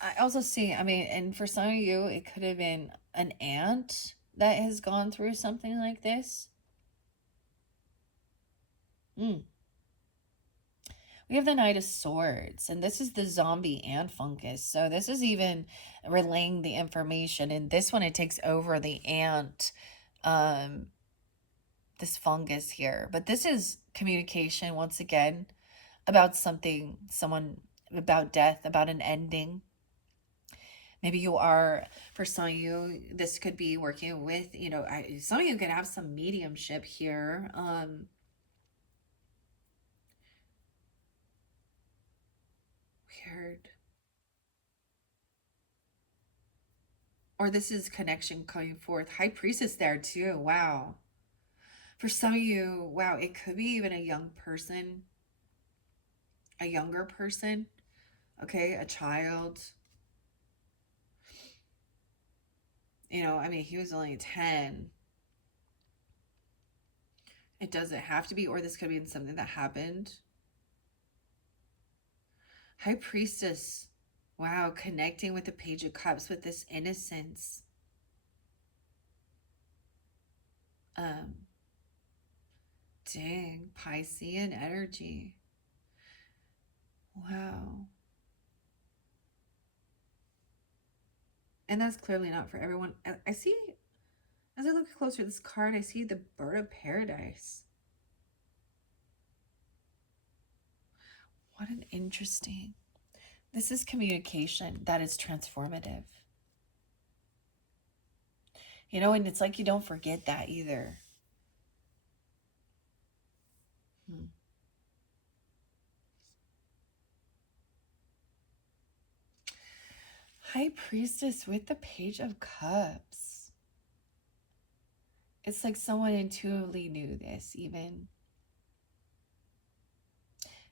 I also see, I mean, and for some of you, it could have been an aunt that has gone through something like this. Mm. We have the Knight of Swords, and this is the zombie ant fungus. So this is even relaying the information. And this one, it takes over the ant, um, this fungus here. But this is communication once again about something, someone, about death, about an ending. Maybe you are, for some of you, this could be working with, some of you could have some mediumship here. Weird. Or this is connection coming forth. High Priestess there too. Wow. For some of you, wow, it could be even a young person, a younger person, okay, a child. I mean, he was only 10. It doesn't have to be, or this could be something that happened. High Priestess, wow, connecting with the Page of Cups with this innocence. Um, Dang, Piscean energy. Wow. And that's clearly not for everyone. I see, as I look closer at this card, I see the Bird of Paradise. What an interesting. This is communication that is transformative. And it's like you don't forget that either. Hmm. High Priestess with the Page of Cups. It's like someone intuitively knew this, even.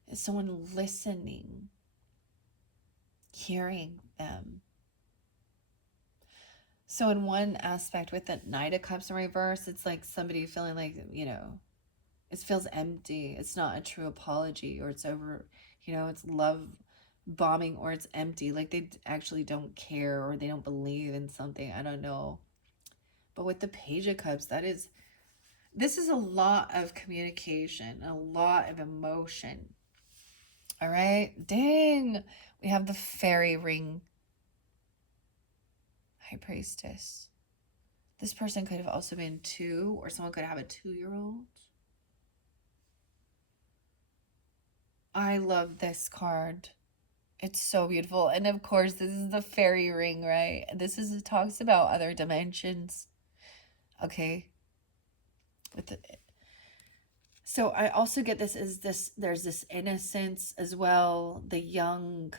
It's someone listening, hearing them. So, in one aspect, with the Knight of Cups in reverse, it's like somebody feeling like, it feels empty. It's not a true apology, or it's over, it's love bombing, or it's empty. Like they actually don't care, or they don't believe in something. I don't know. But with the Page of Cups, this is a lot of communication, a lot of emotion. All right. Dang. We have the fairy ring. High Priestess. This person could have also been 2, or someone could have a 2-year-old. I love this card. It's so beautiful. And of course, this is the fairy ring, right? It talks about other dimensions. Okay. So I also get there's this innocence as well, the young,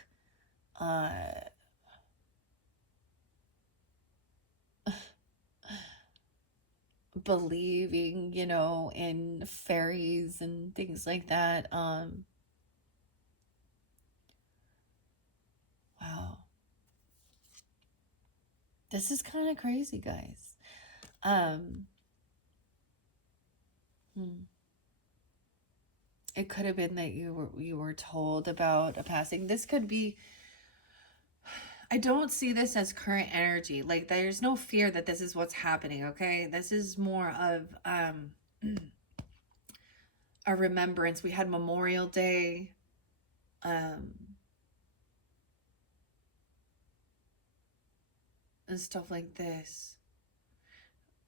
believing, in fairies and things like that. Wow. This is kind of crazy, guys. It could have been that you were told about a passing. This could be, I don't see this as current energy. Like there's no fear that this is what's happening, okay? This is more of a remembrance. We had Memorial Day. And stuff like this.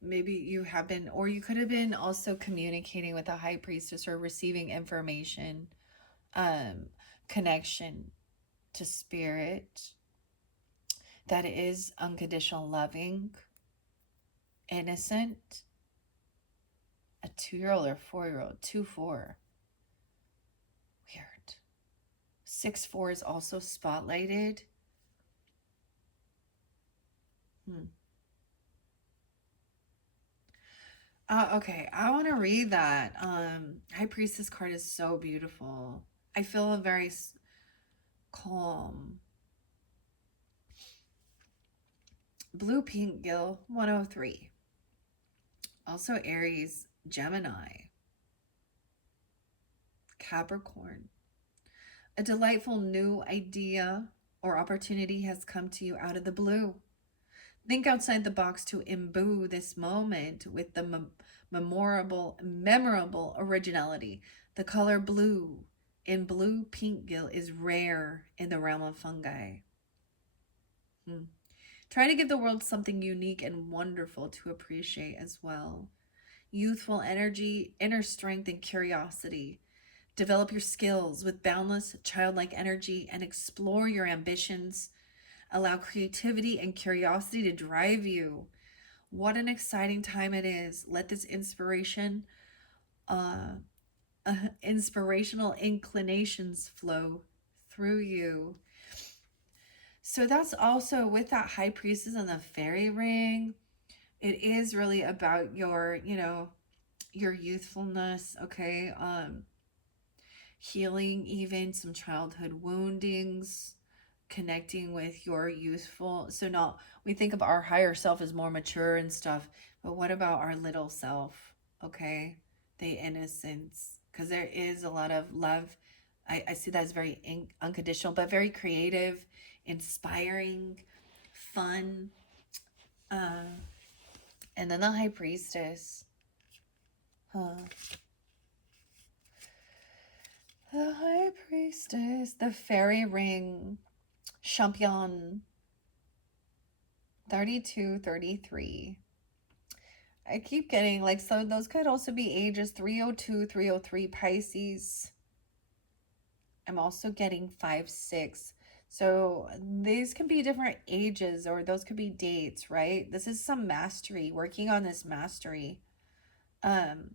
Maybe you have been, or you could have been also communicating with a high priestess or receiving information, connection to spirit that is unconditional loving, innocent. A 2-year-old or 4-year-old, 2-4. Weird. 6-4 is also spotlighted. Okay, I want to read that. High Priestess card is so beautiful. I feel very calm. Blue Pink Gill 103. Also Aries, Gemini, Capricorn. A delightful new idea or opportunity has come to you out of the blue. Think outside the box to imbue this moment with the memorable originality. The color blue in blue pink gill is rare in the realm of fungi. Try to give the world something unique and wonderful to appreciate as well. Youthful energy, inner strength, and curiosity. Develop your skills with boundless childlike energy and explore your ambitions. Allow creativity and curiosity to drive you. What an exciting time it is. Let this inspirational inclinations flow through you. So that's also with that high priestess and the fairy ring. It is really about your, your youthfulness, okay? Healing even some childhood woundings, connecting with your youthful. So not, we think of our higher self as more mature and stuff, but what about our little self, okay? The innocence, because there is a lot of love. I see that as very unconditional, but very creative, inspiring, fun. And then the high priestess. The high priestess, the fairy ring, champion, 32, 33. I keep getting like, so those could also be ages 302, 303 Pisces. I'm also getting 5-6. So these can be different ages, or those could be dates, right? This is some mastery, working on this mastery. And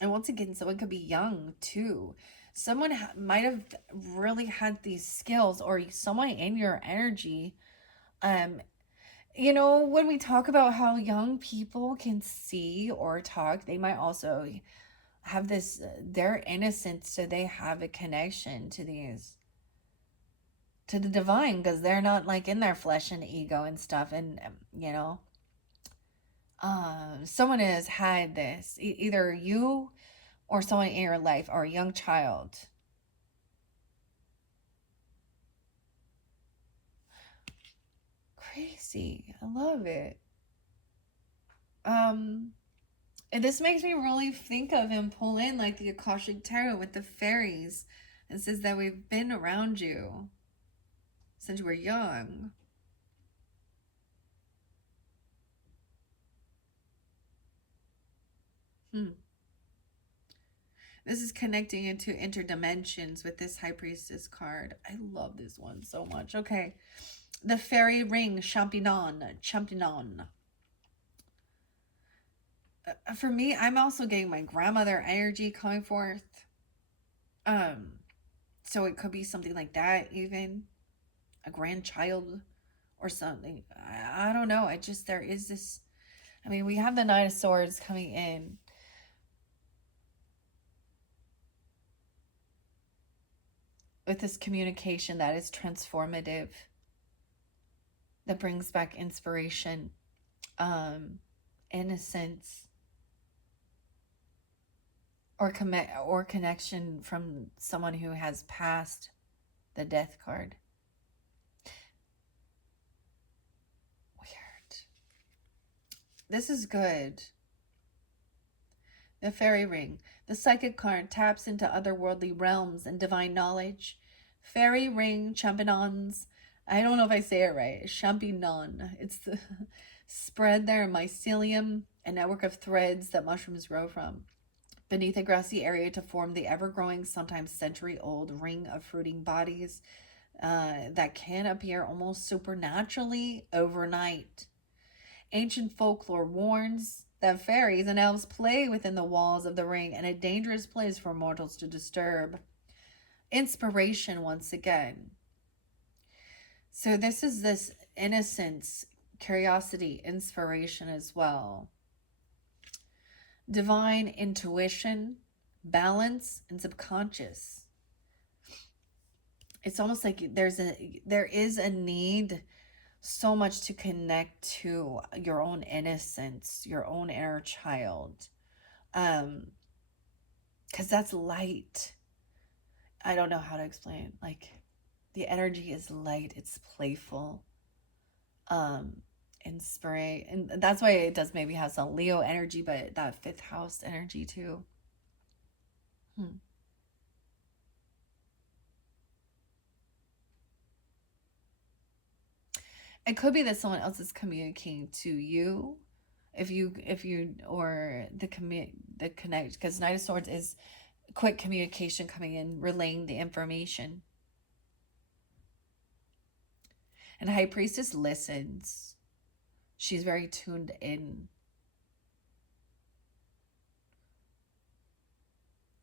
once again, someone could be young too. Someone might have really had these skills, or someone in your energy Um, you know, when we talk about how young people can see or talk, they might also have this, they're innocent, so they have a connection to these, to the divine, because they're not like in their flesh and ego and stuff. And, you know, someone has had this, either you or someone in your life or a young child. Crazy. I love it. Um, and this makes me really think of and pull in like the Akashic Tarot with the fairies. It says that we've been around you since you were young. Hmm. This is connecting into interdimensions with this High Priestess card. I love this one so much. Okay. The fairy ring, champignon. Champignon. For me, I'm also getting my grandmother energy coming forth. Um, so it could be something like that, even a grandchild or something. I don't know. I just, there is this. I mean, we have the Knight of Swords coming in. With this communication that is transformative, that brings back inspiration, um, innocence, or connection from someone who has passed the death card. Weird. This is good. The fairy ring. The psychic card taps into otherworldly realms and divine knowledge. Fairy ring champignons. I don't know if I say it right. Champignon. It's the spread their mycelium, a network of threads that mushrooms grow from, beneath a grassy area to form the ever-growing, sometimes century-old ring of fruiting bodies that can appear almost supernaturally overnight. Ancient folklore warns that fairies and elves play within the walls of the ring and a dangerous place for mortals to disturb. Inspiration once again. So this is this innocence, curiosity, inspiration as well. Divine intuition, balance, and subconscious. It's almost like there is a need so much to connect to your own innocence, your own inner child. Because that's light. I don't know how to explain. Like, the energy is light, it's playful, um, inspiring. And that's why it does maybe have some Leo energy, but that fifth house energy too. Hmm. It could be that someone else is communicating to you, if you or the connect, because Knight of Swords is quick communication coming in, relaying the information. And High Priestess listens. She's very tuned in.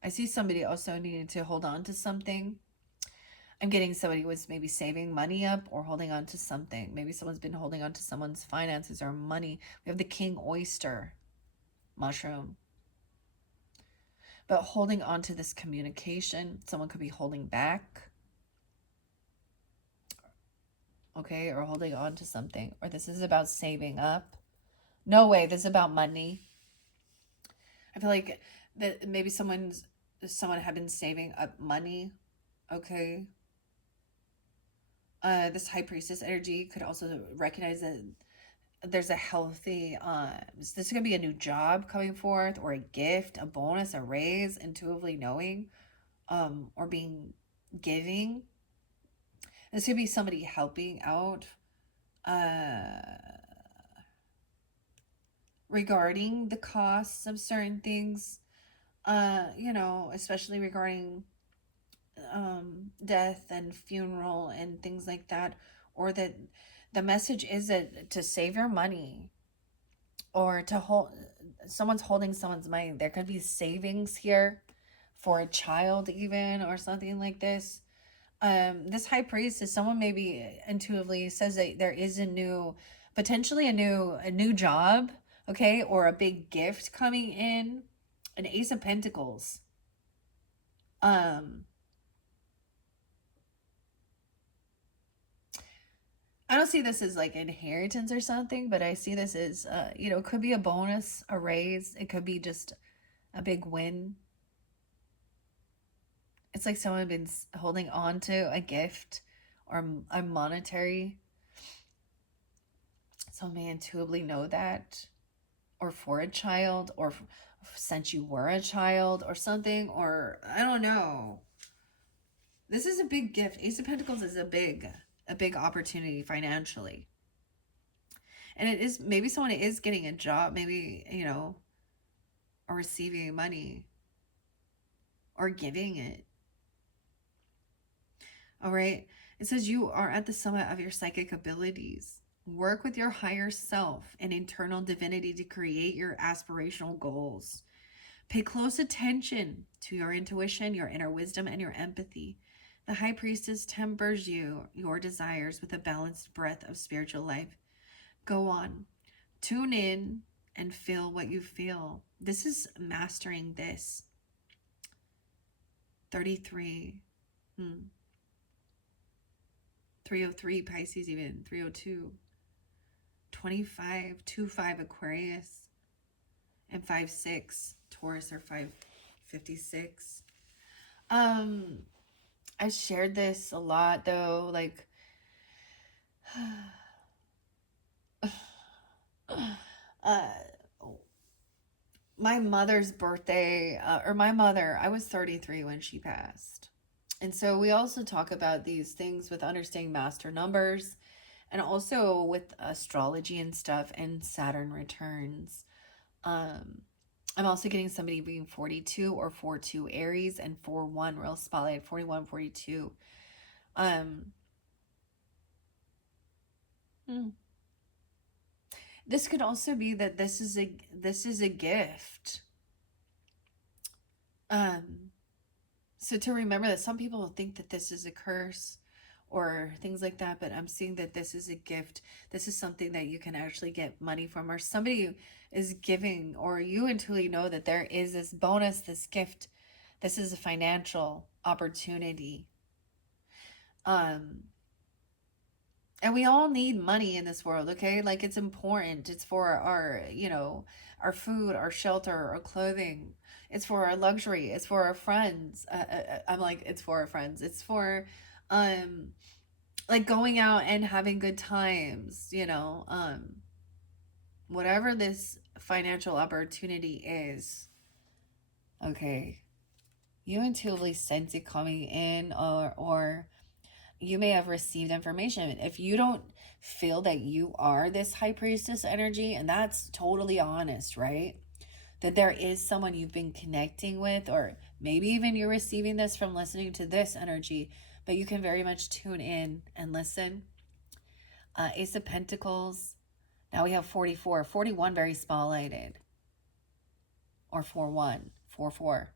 I see somebody also needing to hold on to something. I'm getting somebody was maybe saving money up or holding on to something. Maybe someone's been holding on to someone's finances or money. We have the king oyster mushroom. But holding on to this communication, someone could be holding back, okay, or holding on to something. Or this is about saving up. No way, this is about money. I feel like that maybe someone had been saving up money, okay. This high priestess energy could also recognize that there's a healthy this is going to be a new job coming forth, or a gift, a bonus, a raise, intuitively knowing, or being giving. This could be somebody helping out regarding the costs of certain things, you know, especially regarding death and funeral and things like that. Or that the message is that to save your money, or to hold, someone's holding someone's money. There could be savings here for a child even, or something like this. This high priest is someone maybe intuitively says that there is a new, potentially a new job, okay, or a big gift coming in. An Ace of Pentacles. Um, I don't see this as like inheritance or something, but I see this as, it could be a bonus, a raise. It could be just a big win. It's like someone been holding on to a gift or a monetary. Someone may intuitively know that, or for a child, or since you were a child or something, or I don't know. This is a big gift. Ace of Pentacles is a big opportunity financially. And it is, maybe someone is getting a job, maybe, or receiving money or giving it. All right. It says you are at the summit of your psychic abilities. Work with your higher self and internal divinity to create your aspirational goals. Pay close attention to your intuition, your inner wisdom, and your empathy. The High Priestess tempers your desires with a balanced breath of spiritual life. Go on. Tune in and feel what you feel. This is mastering this. 33. 303 Pisces, even 302. 25, 25 Aquarius, and 5-6 Taurus, or 556. I shared this a lot though, like my mother's birthday, or my mother, I was 33 when she passed. And so we also talk about these things with understanding master numbers, and also with astrology and stuff, and Saturn returns. I'm also getting somebody being 42 or 4-2 Aries, and 4-1 real spotlight, 41, 42. This could also be that this is a gift. So to remember that some people think that this is a curse or things like that, but I'm seeing that this is a gift. This is something that you can actually get money from, or somebody is giving, or you intuitively know that there is this bonus, this gift. This is a financial opportunity. And we all need money in this world, okay? Like, it's important. It's for our food, our shelter, our clothing. It's for our luxury. It's for our friends. I'm like, it's for our friends. It's for, like, going out and having good times, whatever this financial opportunity is, okay? You intuitively sense it coming in, or you may have received information. If you don't feel that you are this high priestess energy, and that's totally honest, right? That there is someone you've been connecting with, or maybe even you're receiving this from listening to this energy, but you can very much tune in and listen. Ace of Pentacles. Now we have 44, 41 very spotlighted, or 4-1, 4-4.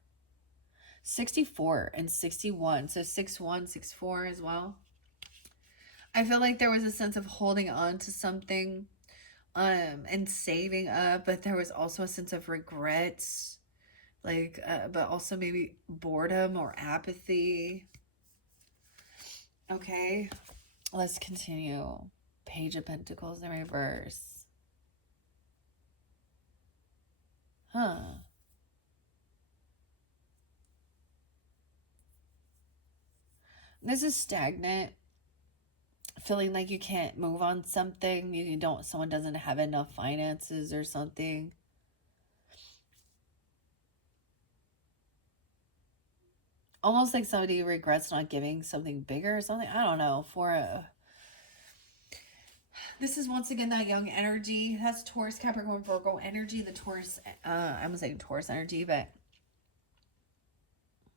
64 and 61, so 6-1, 6-4 as well. I feel like there was a sense of holding on to something, and saving up, but there was also a sense of regrets, like, but also maybe boredom or apathy. Okay, let's continue. Page of Pentacles in reverse. This is stagnant, feeling like you can't move on something. Someone doesn't have enough finances or something. Almost like somebody regrets not giving something bigger or something. I don't know. This is once again that young energy. That's Taurus, Capricorn, Virgo energy. The Taurus, I'm gonna say Taurus energy, but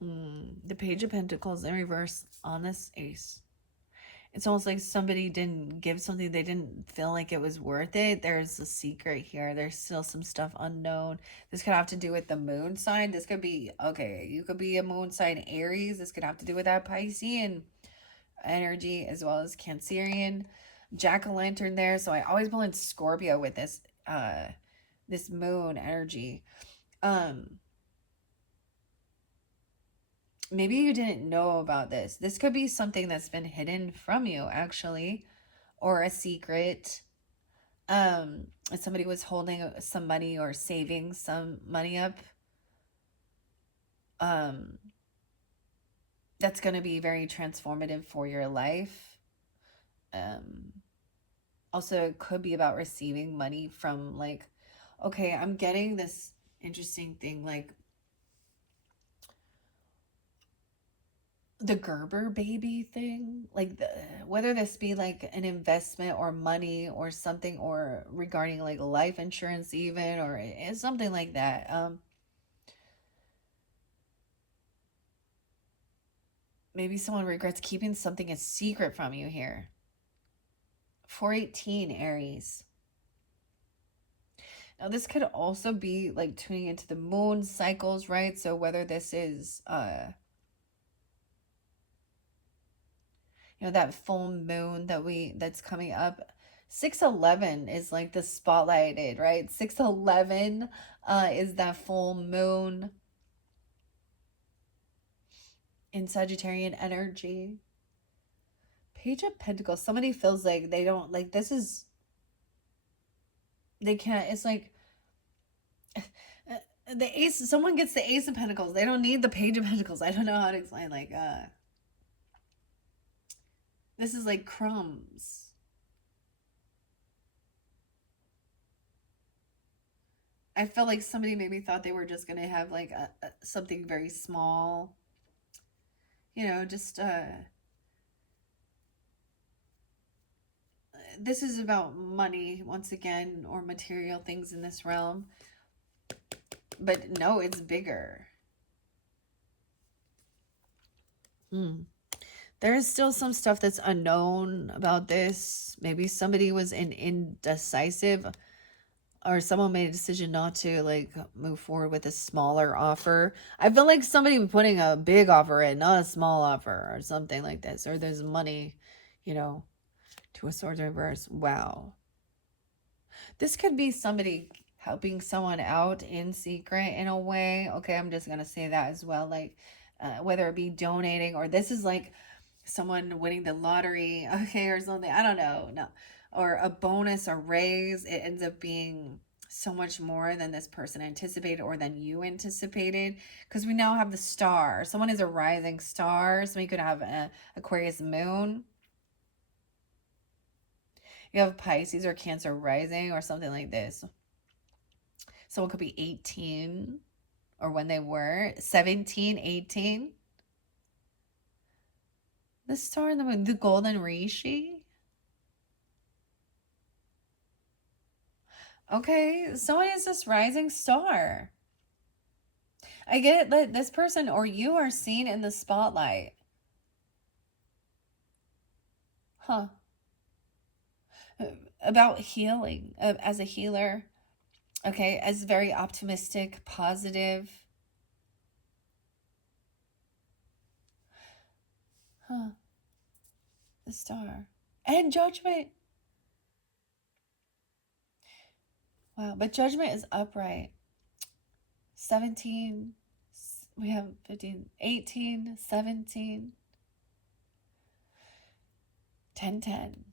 the Page of Pentacles in reverse on this ace. It's almost like somebody didn't give something, they didn't feel like it was worth it. There's a secret here. There's still some stuff unknown. This could have to do with the moon sign. This could be, okay, you could be a moon sign Aries. This could have to do with that Piscean energy, as well as Cancerian, Jack-o'-lantern there. So I always pull in Scorpio with this moon energy. Um, Maybe you didn't know about this. This could be something that's been hidden from you, actually, or a secret. If somebody was holding some money or saving some money up, um, that's going to be very transformative for your life. Um, Also, it could be about receiving money from, like, okay, I'm getting this interesting thing, like the Gerber baby thing, like whether this be like an investment or money or something, or regarding like life insurance even, or something like that. Maybe someone regrets keeping something a secret from you here. 418 Aries. Now this could also be like tuning into the moon cycles, right? So whether this is that full moon that's coming up. 611 is like the spotlighted, right? 611 is that full moon in Sagittarian energy. Page of Pentacles. Somebody feels like they don't like this is they can't. It's like the ace. Someone gets the Ace of Pentacles. They don't need the Page of Pentacles. I don't know how to explain. Like this is like crumbs. I felt like somebody maybe thought they were just gonna have like something very small, just this is about money once again, or material things in this realm, but no, it's bigger. There is still some stuff that's unknown about this. Maybe somebody was indecisive, or someone made a decision not to like move forward with a smaller offer. I feel like somebody putting a big offer in, not a small offer or something like this, or there's money, to a Swords reverse. Wow. This could be somebody helping someone out in secret in a way. Okay, I'm just going to say that as well. Like, whether it be donating, or this is like someone winning the lottery, okay, or something. I don't know. No. Or a bonus or raise. It ends up being so much more than this person anticipated, or than you anticipated, because we now have the star. Someone is a rising star. So we could have a Aquarius moon. You have Pisces or Cancer rising, or something like this. So it could be 18, or when they were 17, 18. The star in the moon, the golden rishi. Okay, someone is this rising star. I get it that this person or you are seen in the spotlight. Huh. About healing, as a healer. Okay, as very optimistic, positive. Huh. The star. And judgment. Wow, but judgment is upright. 17, we have 15, 18, 17, 10, 10.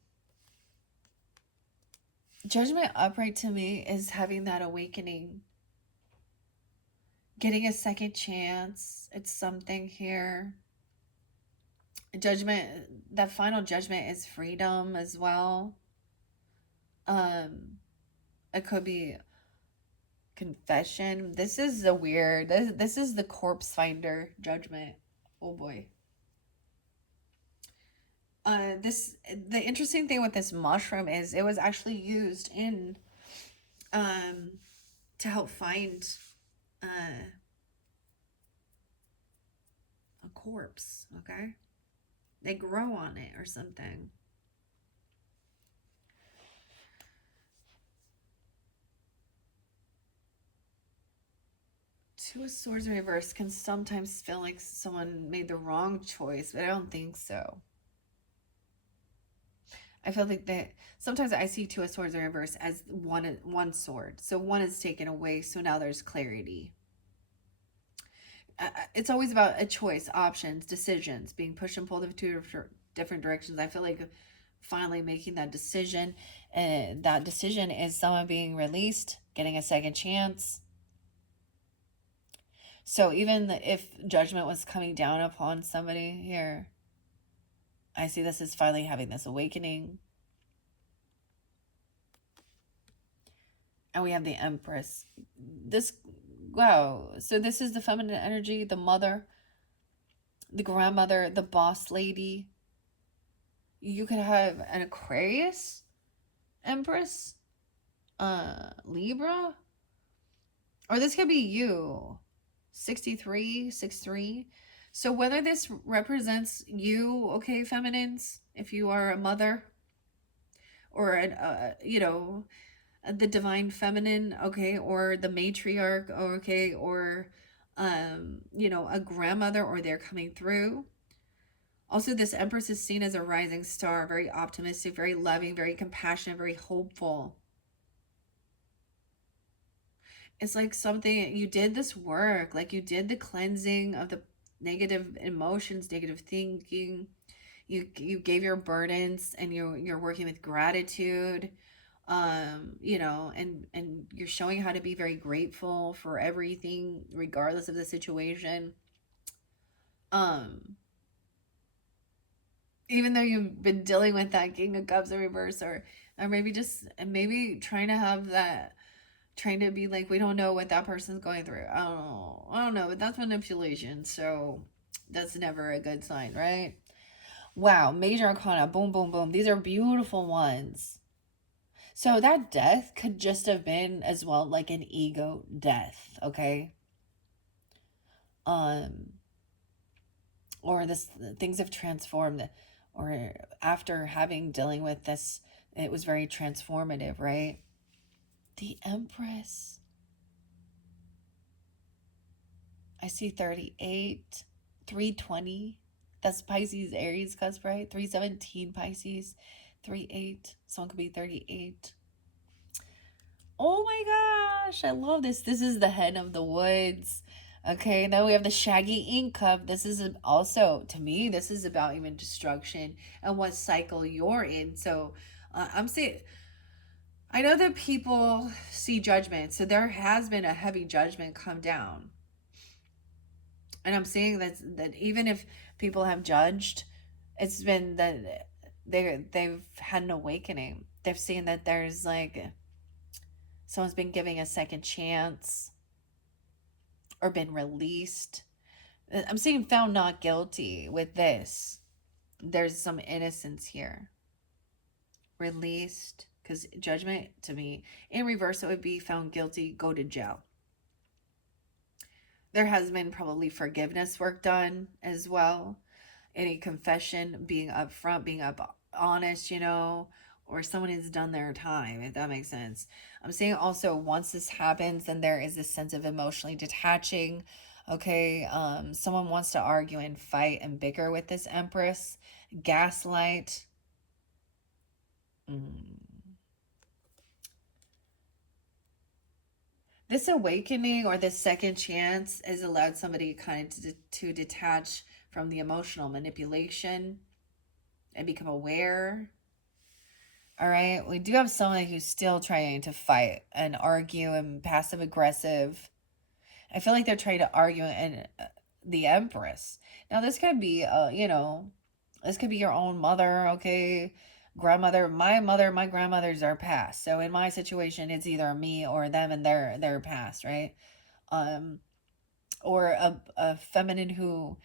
Judgment upright to me is having that awakening, getting a second chance. It's something here. Judgment, that final judgment is freedom as well. It could be confession. This is a weird, this is the corpse finder judgment. Oh boy. The interesting thing with this mushroom is it was actually used in to help find a corpse. Okay, they grow on it or something. Two of Swords reverse can sometimes feel like someone made the wrong choice, but I don't think so. I feel like that sometimes I see two of swords in reverse as one sword. So one is taken away, so now there's clarity. It's always about a choice, options, decisions, being pushed and pulled in two different directions. I feel like finally making that decision, and that decision is someone being released, getting a second chance. So even if judgment was coming down upon somebody here, I see this as finally having this awakening. And we have the Empress. This, wow. So this is the feminine energy, the mother, the grandmother, the boss lady. You could have an Aquarius Empress, Libra, or this could be you, 63, 63. So whether this represents you, okay, feminines, if you are a mother or an, the divine feminine, okay, or the matriarch, okay, or a grandmother, or they're coming through. Also, this Empress is seen as a rising star, very optimistic, very loving, very compassionate, very hopeful. It's like something you did this work, like you did the cleansing of the negative emotions, negative thinking. You gave your burdens, and you're working with gratitude. And you're showing how to be very grateful for everything regardless of the situation. um Even though you've been dealing with that King of Cups in reverse, or maybe trying to have that, trying to be like, we don't know what that person's going through. I don't know, but that's manipulation, so that's never a good sign, right? Wow, major arcana, boom, boom, boom. These are beautiful ones. So that death could just have been as well like an ego death, okay? Um or this, things have transformed, or after having dealing with this, it was very transformative, right? The Empress. I see 38, 320. That's Pisces Aries cusp, right? 317 Pisces, 38. Someone could be 38. Oh my gosh, I love this. This is the Hen of the Woods. Okay, now we have the Shaggy Ink Cup. This is also, to me, this is about even destruction and what cycle you're in. So I'm saying, I know that people see judgment. So there has been a heavy judgment come down. And I'm saying that even if people have judged, it's been that they've had an awakening. They've seen that there's like someone's been giving a second chance or been released. I'm seeing found not guilty with this. There's some innocence here. Released, because judgment to me, in reverse, it would be found guilty, go to jail. There has been probably forgiveness work done as well. Any confession, being upfront, being up honest, or someone has done their time, if that makes sense. I'm saying also, once this happens, then there is this sense of emotionally detaching. Okay, someone wants to argue and fight and bicker with this Empress, gaslight. This awakening or this second chance has allowed somebody kind of to detach from the emotional manipulation and become aware. All right, we do have someone who's still trying to fight and argue and passive aggressive. I feel like they're trying to argue, and the Empress. Now this could be this could be your own mother, okay? Grandmother, my mother, my grandmothers are passed. So in my situation, it's either me or them, and they're passed, right? Um or a feminine who,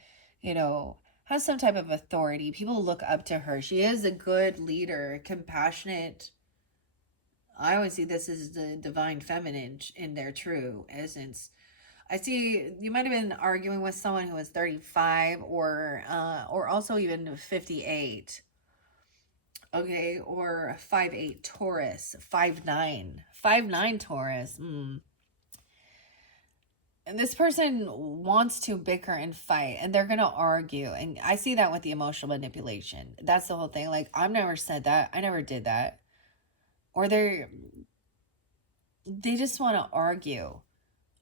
has some type of authority. People look up to her. She is a good leader, compassionate. I always see this as the divine feminine in their true essence. I see you might have been arguing with someone who was 35, or also even 58. Okay, or 5'8" Taurus, 5'9", 5'9" Taurus. this person wants to bicker and fight, and they're going to argue. And I see that with the emotional manipulation. That's the whole thing. Like, I've never said that. I never did that. Or they just want to argue.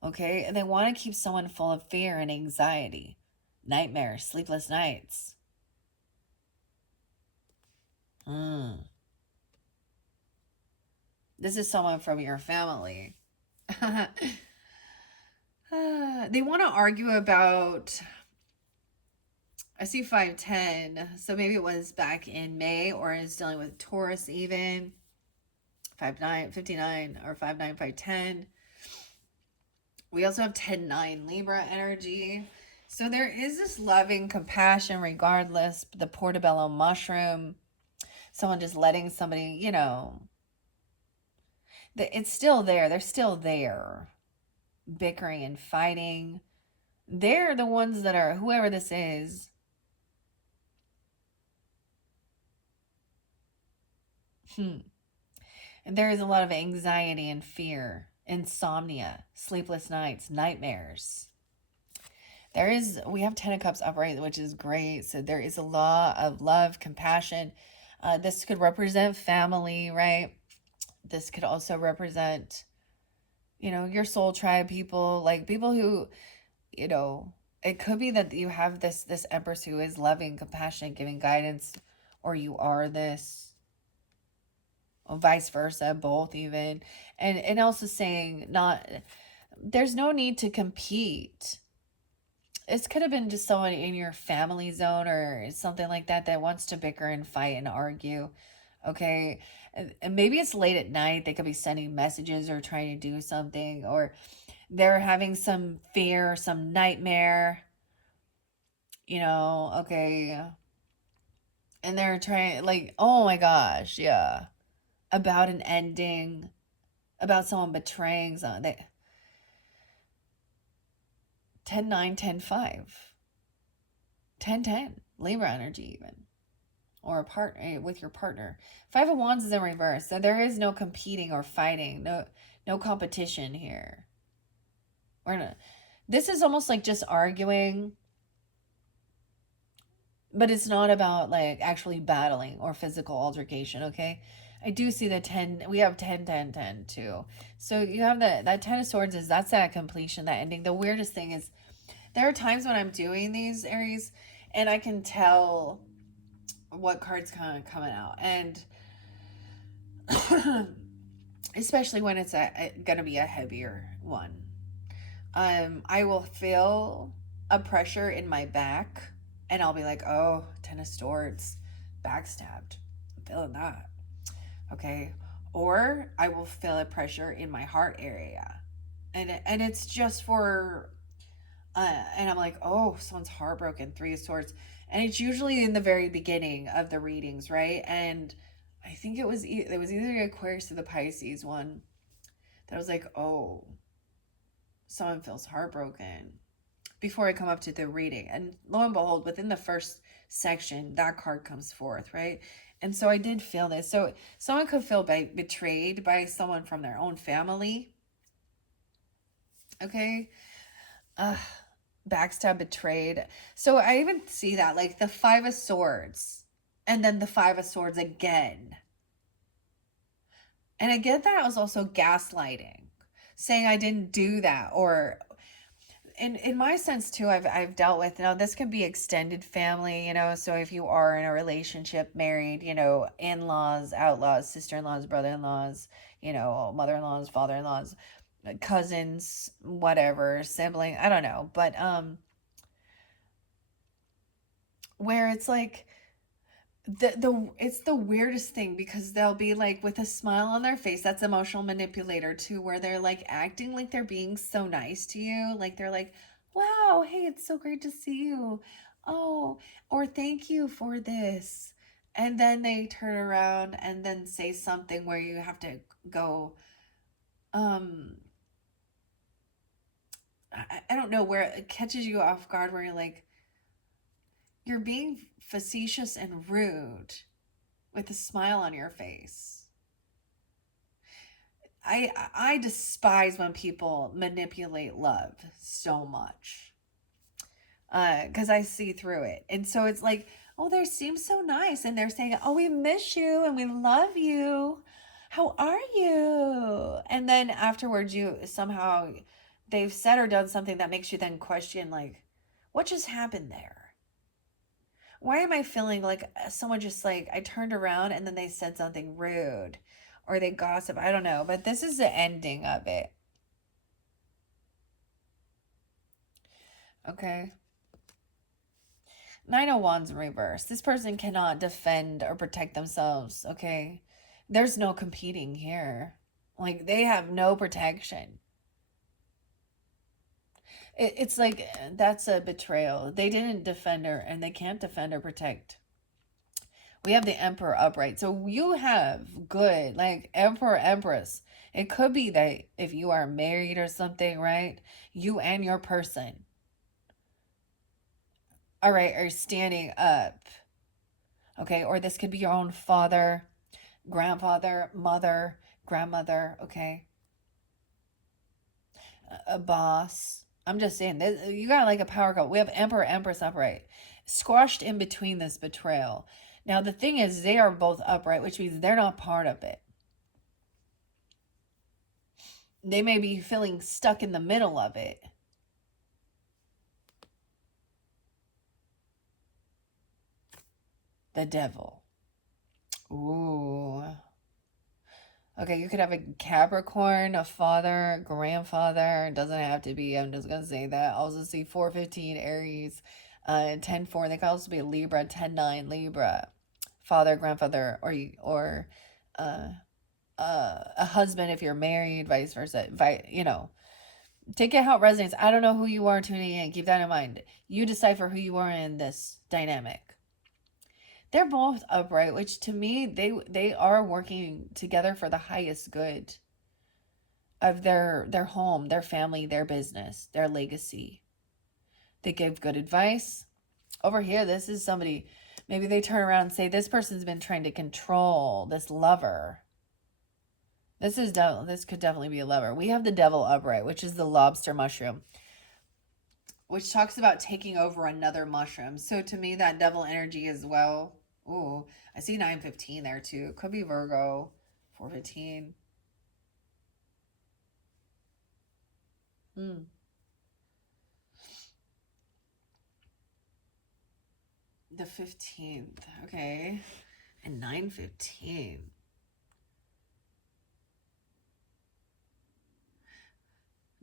Okay? And they want to keep someone full of fear and anxiety, nightmares, sleepless nights. This is someone from your family. They want to argue about, I see 510, so maybe it was back in May, or is dealing with Taurus even. 59, 59, or 59, 510. We also have 10-9 Libra energy. So there is this loving compassion regardless, the portobello mushroom, someone just letting somebody, it's still there. They're still there, bickering and fighting. They're the ones that are, whoever this is, and there is a lot of anxiety and fear, insomnia, sleepless nights, nightmares. We have 10 of cups upright, which is great. So there is a lot of love, compassion. This could represent family, right? This could also represent, your soul tribe people, like people who, it could be that you have this empress who is loving, compassionate, giving guidance, or you are this, or vice versa, both even. And also saying, not, there's no need to compete. This could have been just someone in your family zone or something like that wants to bicker and fight and argue. Okay. And maybe it's late at night. They could be sending messages or trying to do something, or they're having some fear, some nightmare, okay. And they're trying, like, oh my gosh, yeah. About an ending, about someone betraying someone. 10-9, 10-5. 10-10. Libra energy even. Or a partner with your partner. 5 of Wands is in reverse. So there is no competing or fighting. No competition here. This is almost like just arguing. But it's not about like actually battling or physical altercation, okay? I do see the 10. We have 10-10-10 too. So you have that 10 of Swords that's that completion, that ending. The weirdest thing is there are times when I'm doing these, Aries, and I can tell what card's kind of coming out. And especially when it's gonna be a heavier one. I will feel a pressure in my back, and I'll be like, oh, 10 of Swords, backstabbed. I'm feeling that. Okay. Or I will feel a pressure in my heart area. And it's just for, and I'm like, oh, someone's heartbroken, 3 of Swords. And it's usually in the very beginning of the readings, right? And I think it was either the Aquarius or the Pisces one that was like, oh, someone feels heartbroken before I come up to the reading. And lo and behold, within the first section, that card comes forth, right? And so I did feel this. So someone could feel betrayed by someone from their own family. Okay. Backstab, betrayed. So I even see that, like the 5 of Swords and then the 5 of Swords again. And I get that was also gaslighting, saying I didn't do that, or in my sense too, I've dealt with, this can be extended family, so if you are in a relationship, married, in-laws, outlaws, sister-in-laws, brother-in-laws, mother-in-laws, father-in-laws, cousins, whatever, sibling, I don't know, but where it's like it's the weirdest thing, because they'll be like with a smile on their face. That's emotional manipulator too, where they're like acting like they're being so nice to you, like they're like, wow, hey, it's so great to see you, oh, or thank you for this, and then they turn around and then say something where you have to go, I don't know, where it catches you off guard, where you're like, you're being facetious and rude with a smile on your face. I despise when people manipulate love so much. Because I see through it. And so it's like, oh, they seem so nice. And they're saying, oh, we miss you and we love you. How are you? And then afterwards, you somehow, they've said or done something that makes you then question, like, what just happened there? Why am I feeling like someone just like, I turned around and then they said something rude or they gossip? I don't know. But this is the ending of it. Okay. Nine of Wands in reverse. This person cannot defend or protect themselves, okay? There's no competing here. Like, they have no protection. It's like that's a betrayal. They didn't defend her and they can't defend or protect. We have the Emperor upright. So you have good, like Emperor, Empress. It could be that if you are married or something, right? You and your person, all right, are standing up. Okay, or this could be your own father, grandfather, mother, grandmother, okay? A boss. I'm just saying, this, you got like a power couple. We have Emperor, Empress upright. Squashed in between this betrayal. Now, the thing is, they are both upright, which means they're not part of it. They may be feeling stuck in the middle of it. The devil. Ooh. Okay, you could have a Capricorn, a father, grandfather. It doesn't have to be. I'm just gonna say that. I also see 415 Aries, 10-4. They could also be a Libra, 10-9 Libra, father, grandfather, or uh, a husband if you're married, vice versa. Take it how it resonates. I don't know who you are tuning in. Keep that in mind. You decipher who you are in this dynamic. They're both upright, which to me they are working together for the highest good of their home, their family, their business, their legacy. They give good advice. Over here, this is somebody, maybe they turn around and say, this person's been trying to control this lover. This could definitely be a lover. We have the devil upright, which is the lobster mushroom, which talks about taking over another mushroom. So to me, that devil energy as well. Ooh, I see 915 there too. Could be Virgo, 415. Hmm. The 15th. Okay. And 915.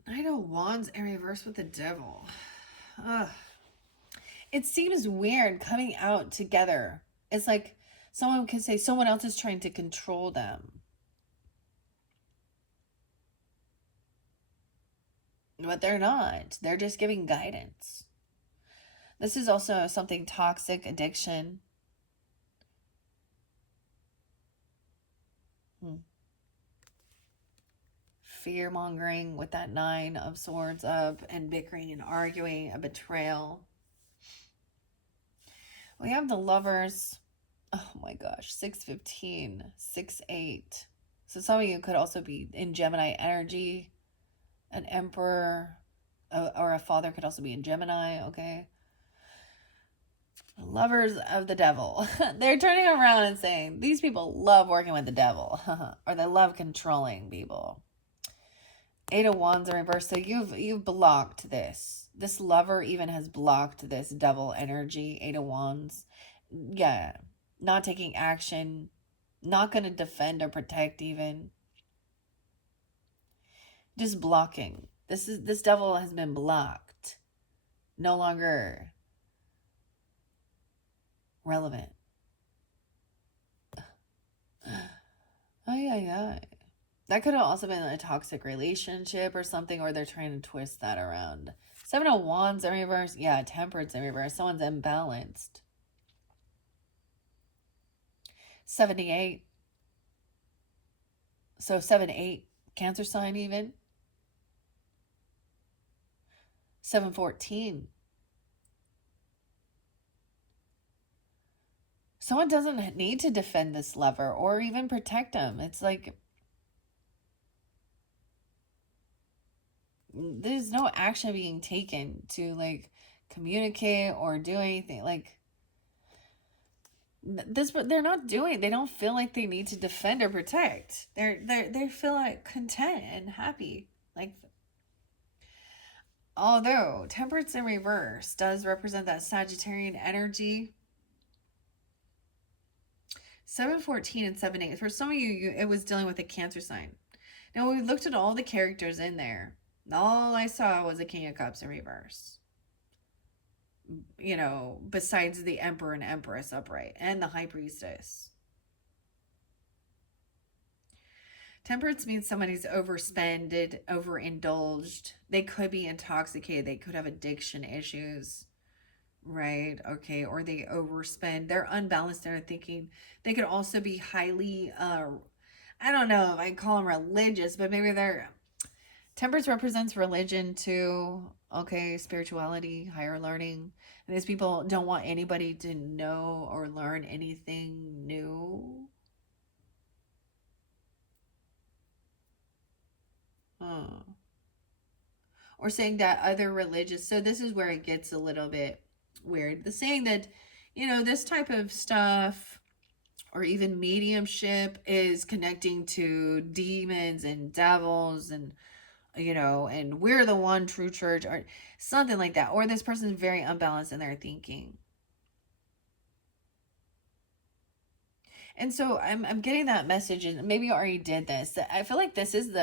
Knight of Wands in reverse with the devil. Ugh. It seems weird coming out together. It's like someone could say someone else is trying to control them. But they're not. They're just giving guidance. This is also something toxic, addiction. Hmm. Fear mongering with that 9 of swords up and bickering and arguing, a betrayal. We have the lovers. Oh my gosh, 615, 6-8. So some of you could also be in Gemini energy. An emperor or a father could also be in Gemini, okay? Lovers of the devil. They're turning around and saying, these people love working with the devil. Or they love controlling people. 8 of Wands in reverse. So you've blocked this. This lover even has blocked this devil energy. 8 of Wands. Yeah. Not taking action. Not going to defend or protect even. Just blocking. This devil has been blocked. No longer relevant. Oh yeah. That could have also been a toxic relationship or something, or they're trying to twist that around. 7 of Wands in reverse. Yeah, Temperance in reverse. Someone's imbalanced. 78. So 7-8. Cancer sign even. 7-14. Someone doesn't need to defend this lover or even protect him. It's like there's no action being taken to like communicate or do anything. Like this, but they're not doing. They don't feel like they need to defend or protect. They feel like content and happy. Like although temperance in reverse does represent that Sagittarian energy. 714 and 7-8. For some of you, it was dealing with a Cancer sign. Now, we looked at all the characters in there. All I saw was a King of Cups in reverse. You know, besides the Emperor and Empress upright and the High Priestess. Temperance means somebody's overspended, overindulged. They could be intoxicated. They could have addiction issues, right? Okay. Or they overspend. They're unbalanced in their thinking. They could also be highly, I don't know if I call them religious, but maybe they're. Temperance represents religion too. Okay. Spirituality, higher learning. And these people don't want anybody to know or learn anything new. Or saying that other religious, so this is where it gets a little bit weird. The saying that, you know, this type of stuff or even mediumship is connecting to demons and devils and, you know, and we're the one true church or something like that. Or this person is very unbalanced in their thinking. And so I'm getting that message, and maybe you already did this. I feel like this is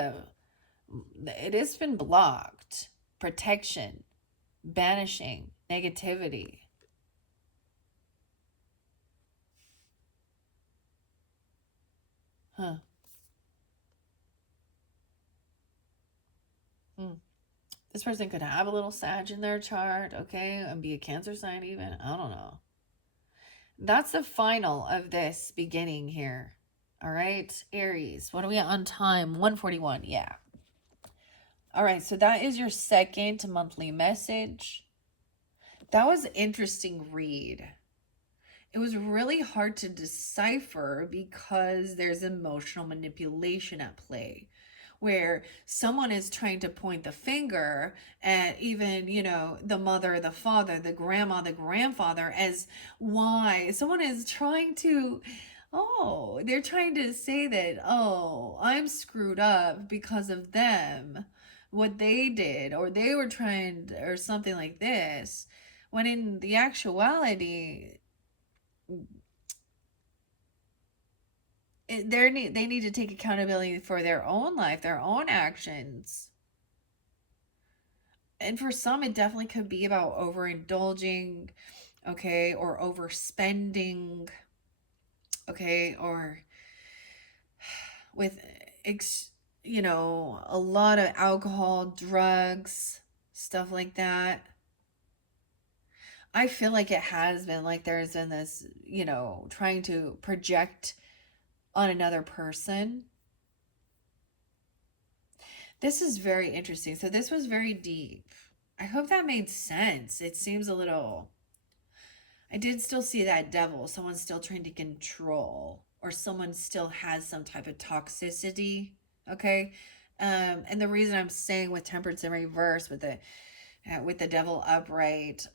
it has been blocked. Protection, banishing, negativity. Huh. Hmm. This person could have a little Sag in their chart, okay, and be a Cancer sign even. I don't know. That's the final of this beginning here. All right, Aries. What are we on time? 141. Yeah. All right, so that is your second monthly message. That was an interesting read. It was really hard to decipher because there's emotional manipulation at play where someone is trying to point the finger at even, you know, the mother, the father, the grandma, the grandfather as why someone is trying to, oh, they're trying to say that, oh, I'm screwed up because of them, what they did, or they were trying, or something like this. When in the actuality, they need to take accountability for their own life, their own actions. And for some, it definitely could be about overindulging, okay, or overspending, okay, or with, you know, a lot of alcohol, drugs, stuff like that. I feel like it has been like there's been this, you know, trying to project on another person. This is very interesting. So this was very deep. I hope that made sense. It seems a little. I did still see that devil. Someone's still trying to control, or someone still has some type of toxicity. Okay. And the reason I'm saying with temperance in reverse with the devil upright,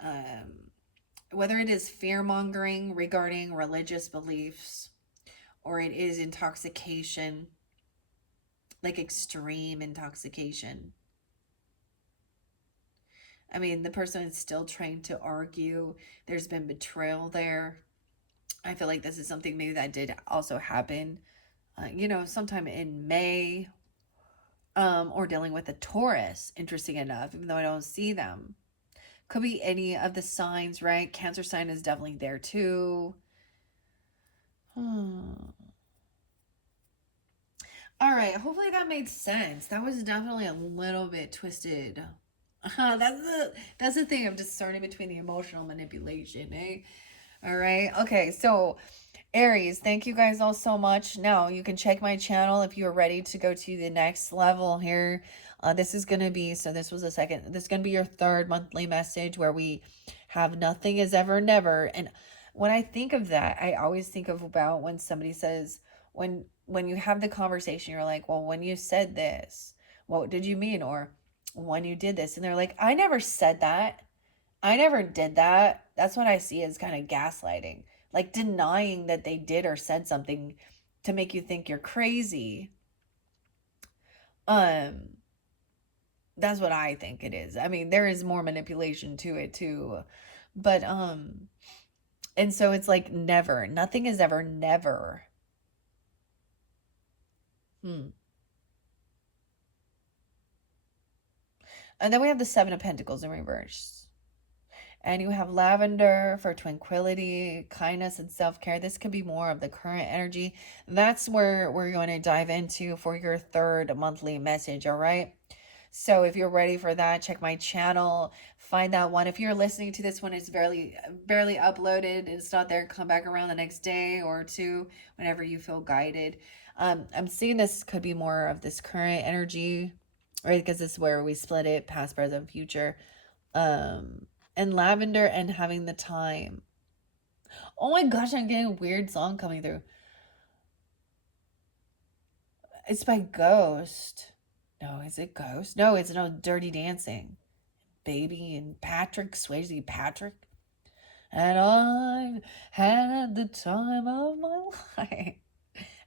whether it is fear mongering regarding religious beliefs or it is intoxication, like extreme intoxication. I mean, the person is still trying to argue. There's been betrayal there. I feel like this is something maybe that did also happen, you know, sometime in May, or dealing with a Taurus, interesting enough, even though I don't see them. Could be any of the signs, right? Cancer sign is definitely there too. All right, hopefully that made sense. That was definitely a little bit twisted. That's the thing of discerning between the emotional manipulation, eh? All right. Okay, so Aries, thank you guys all so much. Now you can check my channel if you are ready to go to the next level here. This is going to be, so this was a second, this is going to be your third monthly message where we have nothing is ever never. And when I think of that, I always think of about when somebody says, when you have the conversation, you're like, well, when you said this, what did you mean? Or when you did this. And they're like, I never said that. I never did that. That's what I see as kind of gaslighting, like denying that they did or said something to make you think you're crazy. Um, that's what I think it is. I mean, there is more manipulation to it too. But and so it's like never. Nothing is ever never. Hmm. And then we have the 7 of Pentacles in reverse. And you have lavender for tranquility, kindness, and self care. This could be more of the current energy. That's where we're going to dive into for your third monthly message. All right. So if you're ready for that, check my channel, find that one. If you're listening to this one, it's barely uploaded. It's not there. Come back around the next day or two whenever you feel guided. I'm seeing this could be more of this current energy, right? Because this is where we split it, past, present, future. And lavender and having the time. Oh my gosh, I'm getting a weird song coming through. It's by Ghost. No, is it Ghost? No, it's no Dirty Dancing. Baby and Patrick Swayze Patrick. And I've had the time of my life.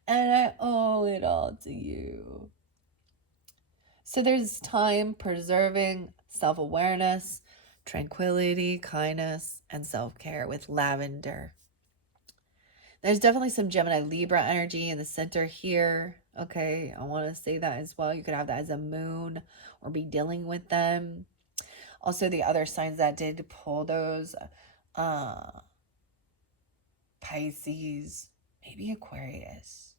And I owe it all to you. So there's time preserving self-awareness, tranquility, kindness, and self-care with lavender. There's definitely some Gemini Libra energy in the center here. Okay, I want to say that as well. You could have that as a moon or be dealing with them. Also, the other signs that did pull those, uh, Pisces, maybe Aquarius.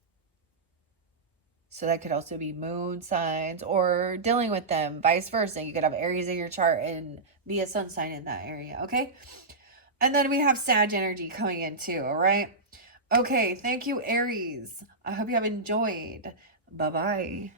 So that could also be moon signs or dealing with them, vice versa. You could have Aries in your chart and be a sun sign in that area, okay? And then we have Sag energy coming in too, all right? Okay, thank you, Aries. I hope you have enjoyed. Bye-bye.